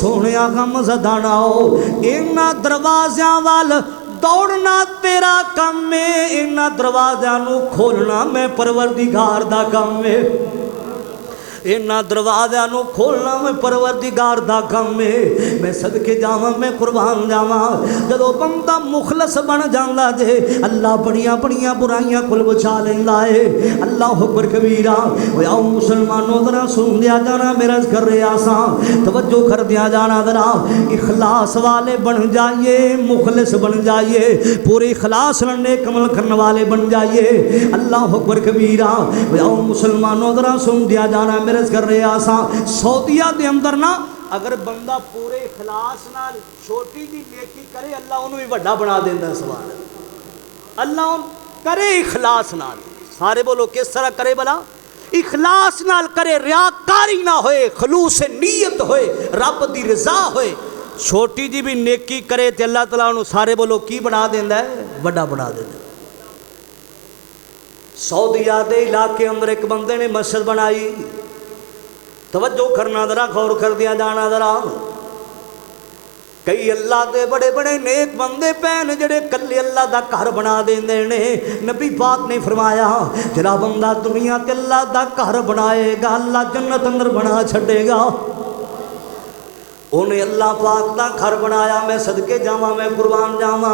सोने गम ज़दा ना हो इन्हां दरवाज़ियां वाल दौड़ना तेरा काम है इन्हां दरवाज़ियां नूं खोलना मैं परवरदिगार दा काम है। इन्हां दरवाज़ियां नूं खोलना मैं परवरदिगार दा काम है। मैं सदके जावां मैं कुर्बान जावां जदों बंदा मुखलस बन जांदा जे अल्लाह बड़ियां बड़ियां बुराइयां कोल बचा लैंदा है। अल्लाह अकबर कबीरा। आओ मुसलमानों जरा सुन दिया जाना मेरा कर रहा सा तवज्जो कर दिया जाना जरा इखलास वाले बन जाइए मुखलिस बन जाइए पूरे इखलास नेक अमल करने वाले बन जाइए। अल्लाह अकबर कबीरा। आओ मुसलमानों जरा सुन दिया जाना मेरे कर रहा सा सऊदिया के अंदर ना अगर बंदा पूरे इखलास नाल छोटी जी नेकी करे अल्लाह उन्हें भी बड़ा बना देंदा। सवाल अल्लाह करे इखलास नाल सारे बोलो किस तरह करे भला इखलास नाल करे रियाकारी ना होए खलूस नीयत होए रब दी रजा होए छोटी जी भी नेकी करे तो अल्लाह तआला उन्हें सारे बोलो की बना देंदा है बड़ा बना देंदा। सऊदिया के इलाके अंदर एक बंदे ने मस्जिद बनाई तवज्जो करना जरा गौर कर दिया जाना जरा कई अल्लाह के बड़े बड़े नेक बंदे पैन जेड़े कल्ले अल्लाह का घर बना देंदे ने। नबी पाक ने फरमाया जरा बंदा दुनिया ते अल्लाह का घर बनाएगा अल्लाह जन्नत अंदर बना छड़ेगा। उन्हें अल्लाह पाक का घर बनाया मैं सदके जावा मैं कुर्बान जावा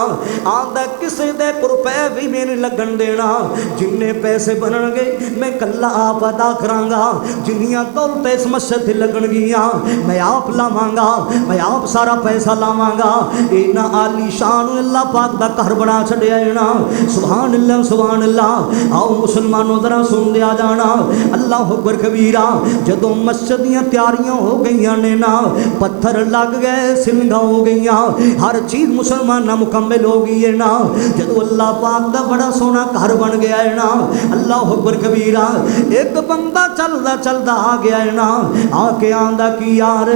आंदा किसी दे रुपए भी मेरे लगन देना जिन्ने पैसे बननगे मैं कल्ला आप अदा करांगा जिन्नियां दौलत इस मस्जिद से लगनगियां मैं आप लावांगा मैं आप सारा पैसा लावांगा। इन्ना आली शान अल्लाह पाक का घर बना छड़िया ना सुभान अल्लाह सुभान अल्लाह। आओ मुसलमानों जरा सुन दिया जाना अल्लाह अकबर कबीरा। जदों मस्जिद दी तैयारियां हो गईयां ने ना पत्थर लग गए सिंगा हो गई हर चीज मुसलमान मुकम्मल हो गई है ना। जदों अल्लाह पाक का बड़ा सोना घर बन गया है ना अल्लाह अकबर कबीरा। एक बंदा चलदा चलदा आ गया है ना आके आंदा कि यार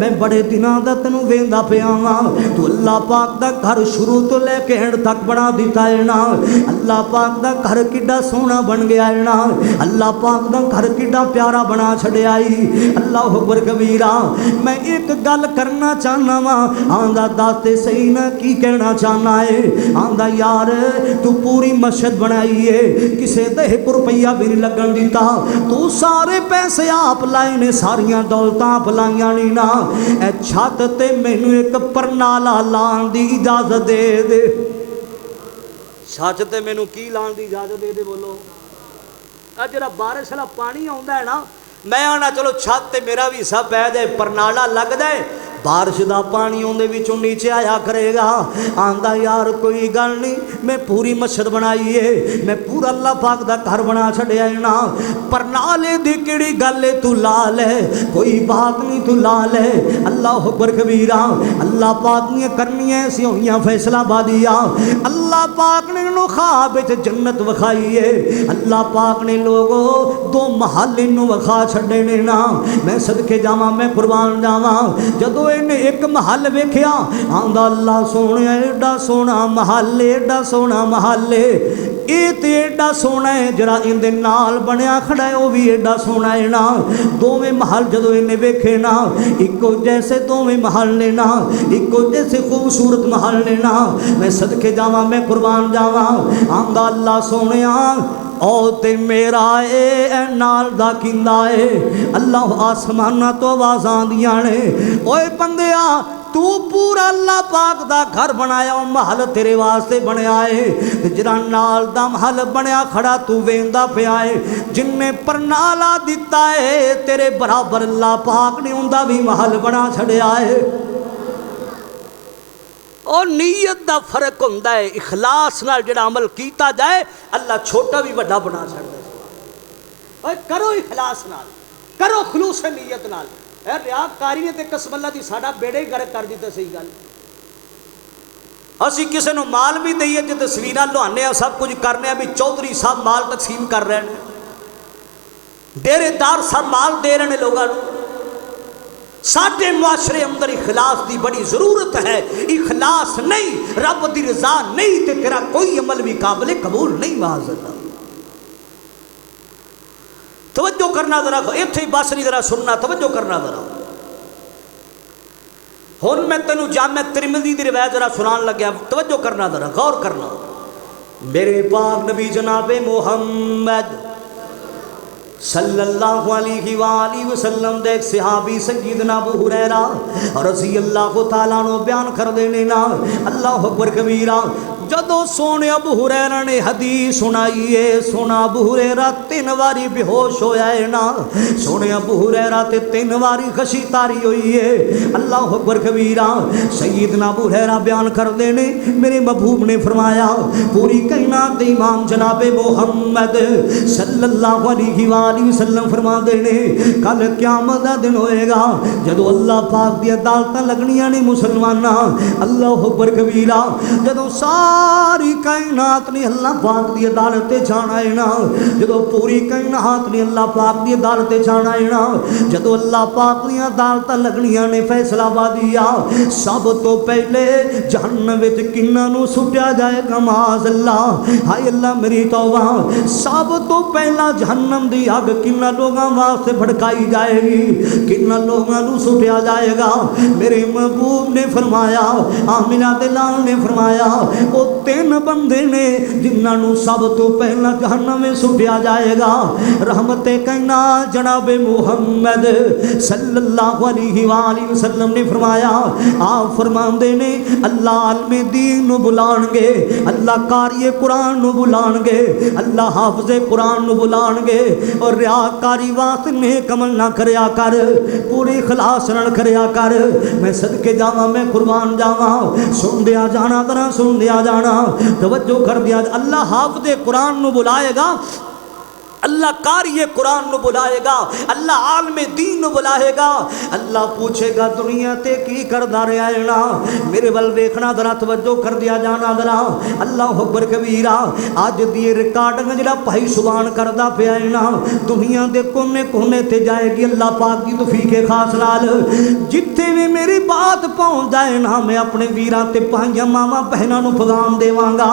मैं बड़े दिनों दा तैनूं वेंदा पिया वां तू अल्लाह पाक का घर शुरू तो लेके एंड तक बना दिता है ना। अल्लाह पाक का घर किड्डा सोहना बन गया है ना अल्लाह पाक का घर किड्डा प्यारा बना छड़िया अल्लाह अकबर कबीरा। मैं एक गल करना चाहना वा आंदा दाते सही ना की कहना चाहना है आंदा यार तू पूरी मस्जिद बनाई है किसे दे रुपया भी नहीं लगन दिता तू सारे पैसे आप लाए ने सारिया दौलत आप लाइया नहीं ना ए छत ते मैनू एक परनाला लान दी इजाजत दे दे छत ते मैनू की लान दी इजाजत दे दे बोलो आ जरा बारिश वाला पानी आउंदा है ना मैं आना चलो छत ते मेरा भी हिस्सा पै जाए परनाला लग जाए बारिश का पानी उन्हें विचों नीचे आया करेगा। आंदा यार कोई गल नहीं मैं पूरी मस्जिद बनाई है मैं पूरा अल्लाह पाक का घर बना छड़िया ना परनाले दी केड़ी गल है तू ला ले कोई बात नहीं तू ला ले। अल्लाह अकबर कबीरा। अल्लाह पाक ने करनियां ऐसी हुई फैसला बादिया अल्लाह पाक ने ख्वाब जन्नत विखाई है अल्लाह पाक ने लोगो दो महल इनू विखा छड़े ने ना मैं सदके जावा मैं कुर्बान जावा। जदों इन्हें एक महल वेख्या आंदा अल्लाह सोने एडा सोना महल एडा सोना महल ये तो एडा सोना है जरा इनके नाल बनया खड़ा है वह भी एडा सोना है ना। दोवें महल जदों इन्हें वेखे ना इको जैसे दोवें महल ने ना इको जैसे खूबसूरत महल ने ना मैं सदके जावा मैं कुर्बान जावा। आंदा अल्लाह सोने ओ ते मेरा ए नाल दा किंदा है। अल्लाह आसमाना तो आवाज़ आंदियां ने, ओए बंदिया तू पूरा अल्लाह पाक दा घर बनाया, महल तेरे वास्ते बनया है। जिहड़ा नाल दा महल बनया खड़ा तू वेंदा पिया है, जिन्ने परनाला दिता है तेरे बराबर अल्लाह पाक ने उंदा भी महल बना छड़िया है। और नीयत दा फर्क हुंदा है, इखलास नाल जिहड़ा अमल कीता जाए अल्लाह छोटा भी वड्डा बना छड़दा है। करो इखलास नाल, करो खलूस नीयत नाल। रियाकारी ने तो कसम की साडा बेड़ा ही गर्क कर दिता। सही गल, असी किसी को माल भी दईए जो तस्वीर लुहाने सब कुछ करने भी चौधरी साहब माल तकसीम कर रहे हैं, डेरेदार सब माल दे रहे हैं लोगों को। साडे मुआशरे अंदर इखलास की बड़ी जरूरत है। इखलास नहीं, रब की रजा नहीं तो तेरा कोई अमल भी काबिल कबूल नहीं। माज़अल्लाह तवज्जो करना जरा, इत्थे बस नहीं जरा सुनना, तवज्जो करना जरा। हुण मैं तेनू जामे तिरमिज़ी दी रिवायत जरा सुनान लग्या, तवज्जो करना जरा, गौर करना। मेरे पाक नबी जनाबे मुहम्मद सल्लल्लाहु अलैहि वसल्लम दे एक सहाबी सय्यदना अबू हुरैरा रज़ी अल्लाह तआला अन्हु बयान कर देने ना, अल्लाहु अकबर कबीरा। जदों सोने अबू हुरैरा ने हदीस सुनाई है, सोना अबू हुरैरा 3 बारी बेहोश होया है ना, सोने अबू हुरैरा ते 3 बारी खशी तारी हुई है। अल्लाहु अकबर कबीरा। सय्यदना अबू हुरैरा बयान कर देने, मेरे महबूब ने फरमाया, पूरी कायनात दे इमाम जनाबे मुहम्मद सल्लल्लाहु अलैहि वसल्लम फरमा देने, कल क़यामत दा दिन होएगा जदों अल्लाह पाक दी अदालतां लगनियां ने मुसलमाना। अल्लाहु अकबर कबीरा। जदों सारी कायनात ने अल्लाह पाक दी अदालत ते जाना है ना, जदों पूरी कायनात ने अल्लाह पाक दी अदालत ते जाना है ना, जदों अल्लाह पाक दी अदालतां लगनियां ने फैसलाबादिया, सब तो पहले जहन्नम विच किन्ना नूं सुट्या जाएगा। माज़ अल्लाह, हाय अल्लाह मेरी तौबा। सब तो पहला जहन्नम दी अग किन्ना लोगों वास्ते भड़काई जाएगी, किन्ना लोगों नूं सुट्या जाएगा। मेरे महबूब ने फरमाया, आमिना दे लाल ने फरमाया, वो 3 बंदे ने जिन्होंने सब तो पहला जहन्नम में सुट्या जाएगा। रहमते कहना जनाबे मुहम्मद सल्लल्लाहु अलैहि वसल्लम ने फरमाया, आप फरमाते ने अल्लाह आलमे दीन नूं बुलाणगे, अल्लाह कारिए कुरान नूं बुलाणगे, अल्लाह हाफिज़े कुरान नूं बुलाणगे। और रियाकारी वास्ते नेक अमल ना करया कर, पूरे इखलास नाल करया कर। मैं सदके जावां, मैं कुर्बान जावां। सुन दिया जाना, तरह सुन दिया जाना, तवज्जो कर दिया। अल्लाह हाफिज़े कुरान नूं बुलाएगा, अल्लाह कारिए कुरान नूं बुलाएगा, अल्लाह आलमे दीन नूं बुलाएगा। अल्लाह पूछेगा दुनिया ते की करदा रहा है ना, मेरे वल वेखना जरा, तवज्जो कर दिया जाना जरा। अल्लाह अकबर कबीरा। अज दी रिकॉर्डिंग जिहड़ा भाई सुभान करदा पिया है ना, दुनिया दे कोने कोने ते जाएगी अल्लाह पाक दी तौफीक खास नाल। जिथे भी मेरी बात पहुंच जाए ना, मैं अपने वीरां ते भाइयां मावां बहनां नूं पैगाम देवांगा,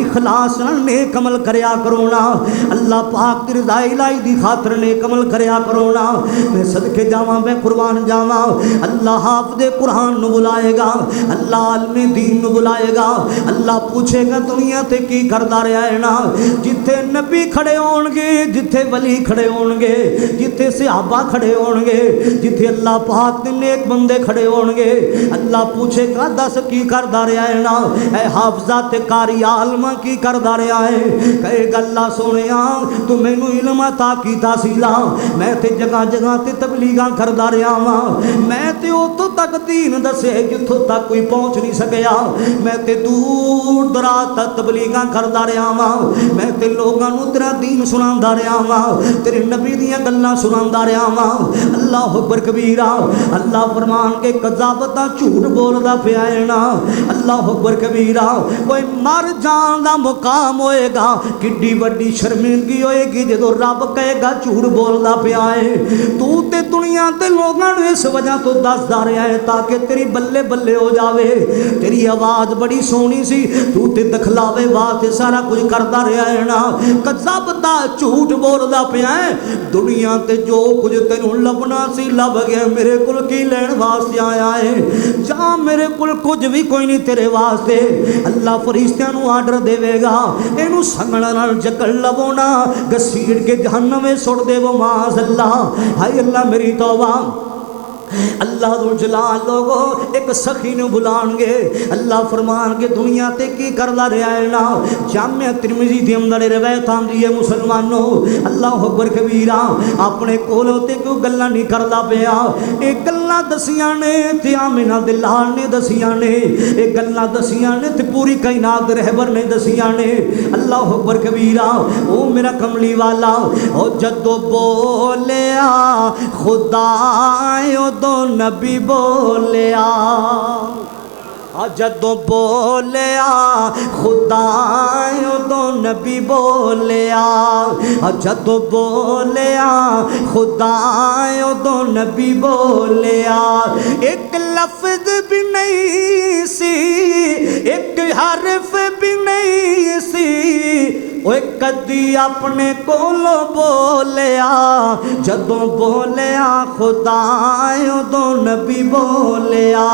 इखलास नाल नेक अमल करया करो ना। अल्लाह पाक रज़ाई इलाही दी खातर नेक अमल करया करो ना। मैं सदके जावां, मैं कुर्बान जावां। अल्लाह हाफिज़े कुरान नूं बुलाएगा, अल्लाह आलमे दीन नूं बुलाएगा। अल्लाह पूछेगा दुनिया ते की करदा रहा है ना। जिथे नबी खड़े होणगे, जिथे वली खड़े होणगे, जिथे सहाबा खड़े होणगे, जिथे अल्लाह पाक दे नेक बंदे खड़े होणगे, अल्लाह पूछेगा दस की करदा रहा है ना। ऐ हाफिज़ा ते कारी आलमा की करदा रहा है। कहेगा अल्लाह सोहणिया तू मैनू इल्म अता कीता सीला, मैं ते जगह जगह ते तबलीगां करदा रहा वां, मैं ते उतों तक दीन दसे जिथों तक कोई पहुँच नहीं सकिया, मैं ते दूर दराज तक तबलीगां करदा रहा वां, मैं ते लोगां नूं तेरा दीन सुणांदा रहा वां, तेरे नबी दीयां गल्लां सुणांदा रहा वां। अल्लाह अकबर कबीरा। अल्लाह फरमान के कज़ाबतां झूठ बोलदा पिया है ना। अल्लाह अकबर कबीरा। कोई मर जान दा मुकाम होएगा, किड्डी वड्डी शर्मिंदगी होएगी जो रब कहेगा झूठ बोलता पिया है, तू ते दुनिया ते लोगों ने इस वजह तो दसदा रहा है ताकि तेरी बल्ले बल्ले हो जावे। तेरी आवाज़ बड़ी सोहनी सी, तू ते दिखलावे वास्ते सारा कुछ करता रहा है ना, कज़बता झूठ बोलता पिया है। दुनिया ते जो कुछ तेनू लभना सी लभ गया, मेरे कोल की लैण वास्ते आया है, जा मेरे कोल कुछ भी कोई नहीं तेरे वास्ते। अल्लाह फरिश्तियां नू आर्डर देवेगा, इनू संगल नाल जकड़ लवो ना, घसीट के जहन्नम में सुट देवो माज़ अल्लाह। हाय अल्लाह मेरी तौबा। अल्लाह दुल जलाल लोगो एक सखी नू बुलाएंगे, अल्लाह फरमानगे दुनिया ते की करदा रहा है ना। जामिया तिरमिज़ी दे अंदर रिवायत आंदी है मुसलमानों, अल्लाह अकबर कबीरा, अपने कोलों ते क्यों गल्लां नहीं करदा पिया। ये गल्लां दसियां ने ते आमिना दे लाल ने दसियां ने, ये गल्लां दसियां ने ते पूरी कायनात दे रहबर ने दसियां ने। अल्लाह अकबर कबीरा। ओ मेरा कमली वाला, ओ जदों बोलिया खुदा दो नबी बोलिया, जदों बोलिया खुदा दो नबी बोलिया, जदों बोलिया खुदा दो नबी बोलिया। एक लफ्ज भी नहीं सी, एक हरफ भी नहीं सी, कदी अपने कोलो बोलिया, जदों बोलिया खुदा उदों नबी बोलिया।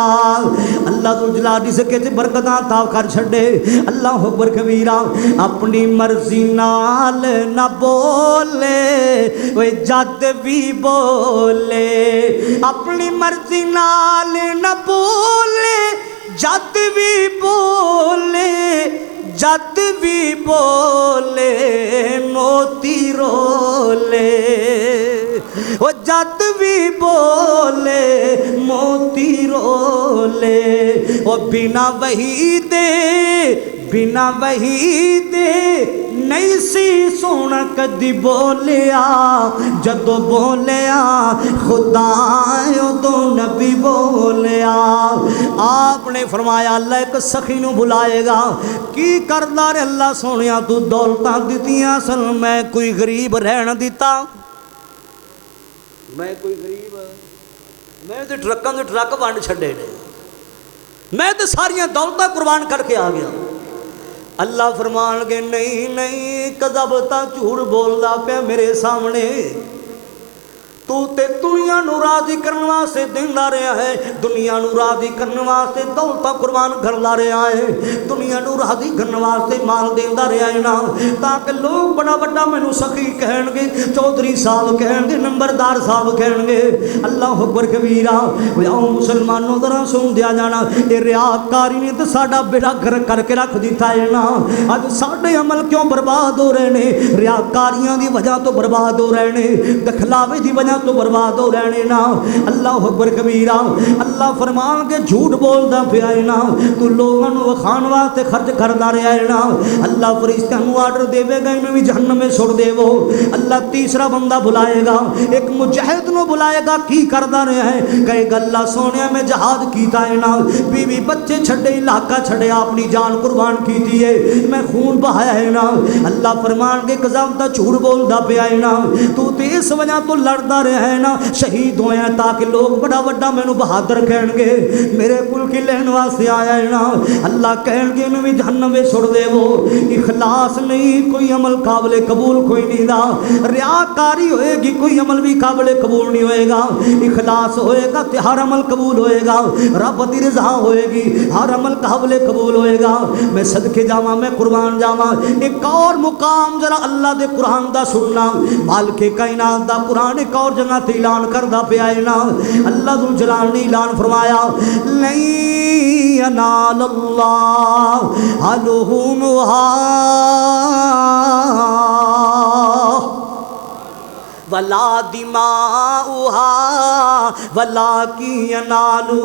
अल्लाह तो जला रिज़्क़ च बरकत अता कर छड़े। अल्लाह अकबर कबीरा। अपनी मर्जी नाल न बोले वे जद भी बोले, अपनी मर्जी नाल न बोले जद भी बोले, जद भी बोले मोती रोले, वो जद भी बोले मोती रोले। वो बिना वही दे, बिना वही दे नहीं सी सोना कदी बोलिया, जदों बोलिया खुदा उदों नबी बोलिया। आपने फरमाया अल्लाह एक सखी नू बुलाएगा, की करदा रे अल्लाह सोनिया तू दौलतां दित्तियां सन, मैं कोई गरीब रहन दिता, मैं कोई गरीब, मैं तो ट्रकों के ट्रक वंड छड़े ने, मैं तो सारियां दौलतां कुर्बान करके आ गया। अल्लाह फरमानगे नहीं नहीं, कज़बता झूठ बोलदा पिया मेरे सामने, तू ते दुनिया नू राजी करने वास्ते देंदा रहा है, दुनिया नू राजी करने वास्ते दौलतां कुर्बान करदा रहा है, दुनिया नू राजी करने वास्ते माल देंदा रहा है ना, ताकि लोग बड़ा बड़ा मैनू सखी कहणगे, चौधरी साहब कहणगे, नंबरदार साहब कहणगे। अल्लाह अकबर कबीरा। आओ मुसलमानों जरा सुन दिया जाना, ये रियाकारी ने तो साडा बेड़ा गर्क करके रख दिता है ना। अज साडे अमल क्यों बर्बाद हो रहे हैं, रियाकारियां दी वजह तो बर्बाद हो रहे हैं, दखलावे दी वजह तो बर्बाद हो रहे ना। अल्लाह अकबर कबीरा। अल्लाह फरमान के झूठ बोलता पिया है ना, तू लोगों को वखाण वास्ते खर्च करता रहा है ना। अल्लाह फरिश्तियां को आर्डर देवेगा, इन्हें भी जहन्नम में सुट देवो। अल्लाह तीसरा बंदा बुलाएगा, एक मुजाहिद को बुलाएगा, की करता रहा है, कहेगा अल्लाह सोने मैं जहाज किया है ना, बीवी बच्चे छड़े, इलाका छड़े, अपनी जान कुर्बान की है, मैं खून बहाया है ना। अल्लाह फरमान के कज़ामता झूठ बोलता पिया है ना, तू तो इस वजह तो लड़ता रहा है ना, शहीद होया ताकि लोग बड़ा बड़ा मैनू बहादुर कहणगे, मेरे कुल की लैन वास्ते आया है ना। अल्लाह कहणगे इन्हू भी जहन्नम में सुट देवो। इखलास नहीं कोई अमल काबिल कबूल कोई नहीं दा, रियाकारी होएगी कोई अमल भी काबिल कबूल नहीं होएगा। इखलास होएगा तो हर अमल कबूल होएगा, रब दी रज़ा होएगी, हर अमल काबिल कबूल होएगा। मैं सदके जावा, मैं कुर्बान जावा। एक और मुकाम जरा अल्लाह दे कुरान दा सुनना, मालिके कायनात दा कुरान एक और जगह ते ऐलान करदा पिया है ना। अल्लाह दुल जलाल ने ऐलान फरमाया, लई यनालल्लाह अलहुमुहा वला दिमाउहा वला की यनालु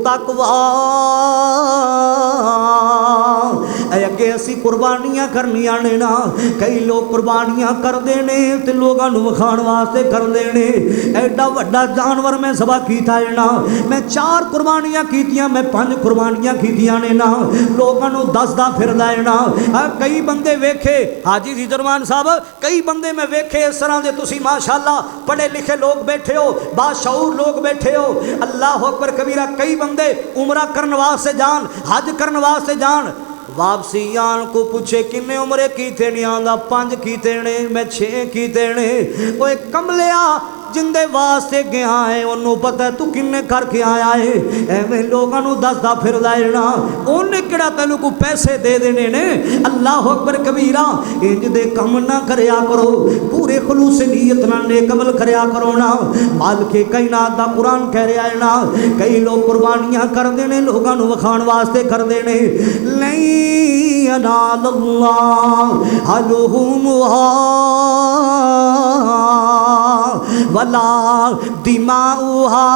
तकवा। अगे असी कुर्बानियां करनियां ने ना। कई लोग कुर्बानियां करते ने ते लोगों को विखाण वास्ते करते ने। एडा वड्डा जानवर मैं सभा कीता है ना, मैं 4 कुर्बानियां कीतियां, मैं 5 कुर्बानियां कीतियां ने ना, लोगों को दसदा फिरदा है ना। कई बंदे वेखे हाजी जिदरमान साहब, कई बंदे मैं वेखे इस तरह के, तुसी माशाअल्लाह पढ़े लिखे लोग बैठे हो, बाशऊर लोग बैठे हो, अल्लाह अकबर कबीरा। कई बंदे उमरा करने वास्ते जान, हज करने वास्ते जान, वापसी आन को पूछे किन्ने उमरे कीते नहीं, आंदा 5 कीते ने, मैं 6 कीते ने। ओए कमलिया जिंदे वास्ते गया है उन्होंने पता है तू किन्ने करके आया है, एवं लोगों को दसदा फिरदा है ना। उन्हें किहड़ा तैनूं को पैसे दे देने ने। अल्लाह अकबर कबीरा, इंज दे कम ना करया करो, पूरे खुलूस नीयत नाल नेक अमल करया करो ना। मालिके कायनात दा कुरान कह रहा है ना, कई लोग कुर्बानियां करते हैं लोगों को विखाण वास्ते करते हैं। नहीं यनालल्लाह अलहुमुहा वला दिमाउहा।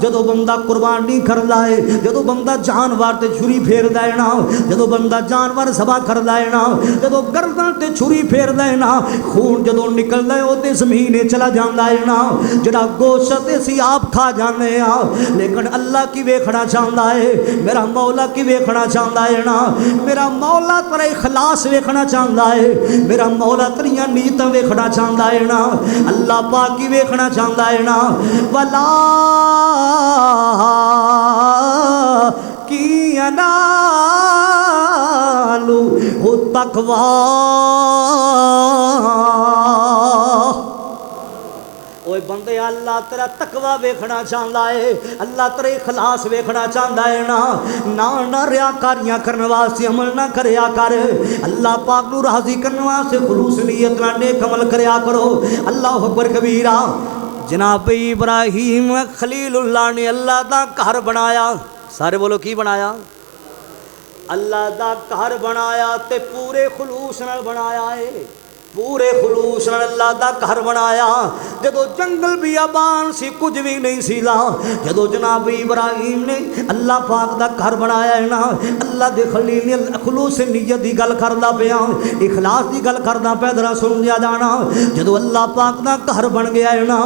जदों बंदा कुर्बानी करदा है, जदों बंदा जानवर ते छुरी फेरदा है ना, जदों बंदा जानवर सभा करदा है ना, जदों गर्दन ते छुरी फेरदा है ना, खून जदों निकलदा है ओते ज़मीन चला जांदा है ना। जिहड़ा गोश्त असीं आप खा जाने आ, लेकिन अल्लाह की वेखना चाहता है, मेरा मौला की वेखना चाहता है ना। मेरा मौला तेरा इखलास वेखना चाहता है, मेरा मौला तेरियां नीयतां वेखना चाहता है ना। अल्लाह पाक की वेखना चाहता है ना। वला की अनालू हो तकवा। ओए बंदे अल्लाह तेरा तकवा वेखना चाहता है, अल्लाह तेरे इखलास वेखना चाहता है ना। ना ना रियाकारियां करने वास्ते अमल ना करया कर, अल्लाह पाक नूं राजी करने वास्ते खुलूस नीयत नाल नेक अमल करया करो। अल्लाह अकबर कबीरा। जनाब इब्राहीम खलीलुल्लाह ने अल्लाह दा घर बनाया, सारे बोलो की बनाया? अल्लाह दा घर बनाया ते पूरे खुलूस नाल बनाया है, पूरे खुलूस नाल अल्लाह दा घर बनाया। जदों जंगल बियाबान सी, कुछ भी नहीं सी ला, जदों जनाब इब्राहीम ने अल्लाह पाक दा घर बनाया है ना, अल्लाह दे खलील ने खुलूस नीयत दी गल करदा पिया, इखलास दी गल करदा पिया, जरा सुन लिया जाना। जदों अल्लाह पाक दा घर बन गया है ना,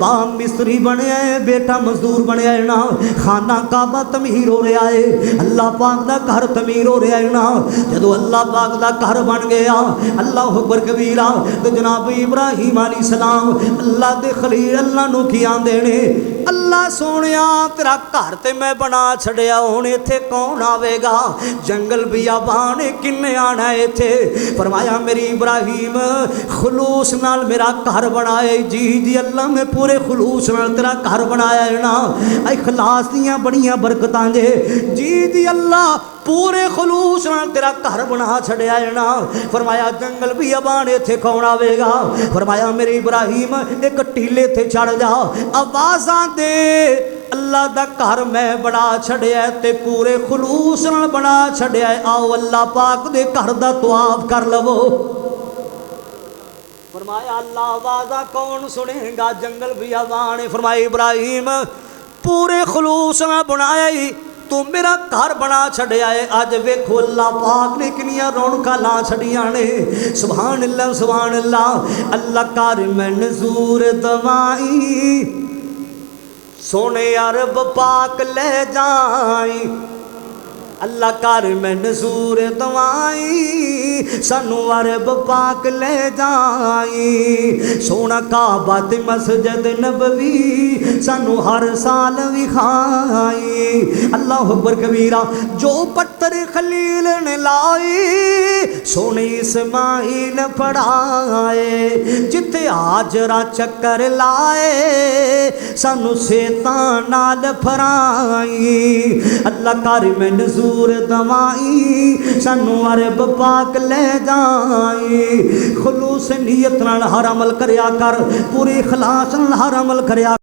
बाप मिस्त्री बनया है, बेटा मजदूर बनया है ना, खाना काबा तमीर हो रहा है, अल्लाह पाक दा घर तमीर हो रहा है ना। जदों अल्लाह पाक दा घर बन गया, अल्लाह अकबर कबीर, तो जनाब इब्राहीम अलैहिस्सलाम अल्लाह दे खलील अल्लाह नूं की आंदे ने, अल्लाह सोनिया तेरा घर ते मैं बना छड़िया, हुण इत्थे कौन आवेगा? जंगल बियाबान किन्ने आना इत्थे? फरमाया मेरी इब्राहीम खुलूस नाल मेरा घर बनाए। जी जी अल्लाह मैं पूरे खुलूस नाल तेरा घर बनाया है ना, इखलास दियां बड़ियां बरकतां जे। जी जी अल्लाह पूरे खुलूस नाल तेरा घर बना छड़िया है ना। फरमाया जंगल बियाबान इत्थे कौन आवेगा? फरमाया मेरे इब्राहीम एक टीले ते चढ़ जा, आवाज़ां दे, अल्लाह दा घर मैं बना छड़िया ते पूरे खुलूस नाल बना छड़िया, आओ अल्लाह पाक दे घर दा तवाफ कर लवो। फरमाया अल्लाह आवाज़ा कौन सुनेगा? जंगल बियाबान। फरमाया इब्राहीम पूरे खुलूस नाल बनाया ही तू मेरा घर बना छड़िया है। अज वेखो अल्लाह पाक ने किनियां रौनकां ला छड़ियां ने। सुभान अल्लाह सुभान अल्लाह। अल्लाह कर मैं नजूर दवाई, सोने अरब पाक ले जाई, अल्लाह कर मैं नजूर दवाई, सानू अरब पाक ले जाई, सोना काबा ते मस्जिद नबवी सानू हर साल विखाई। अल्लाह अकबर कबीरा। जो पत्थर खलील ने लाए सोने इस्माइल पढ़ाए, जिथे हाजरा चक्कर लाए सानू शैतान नाल फराई। अल्लाह कर मैं नजूर दवाई, सानू अरब पाक ले जाई। खुलूस नीयत नाल हर अमल करया कर, पूरी इखलास नाल हर अमल करया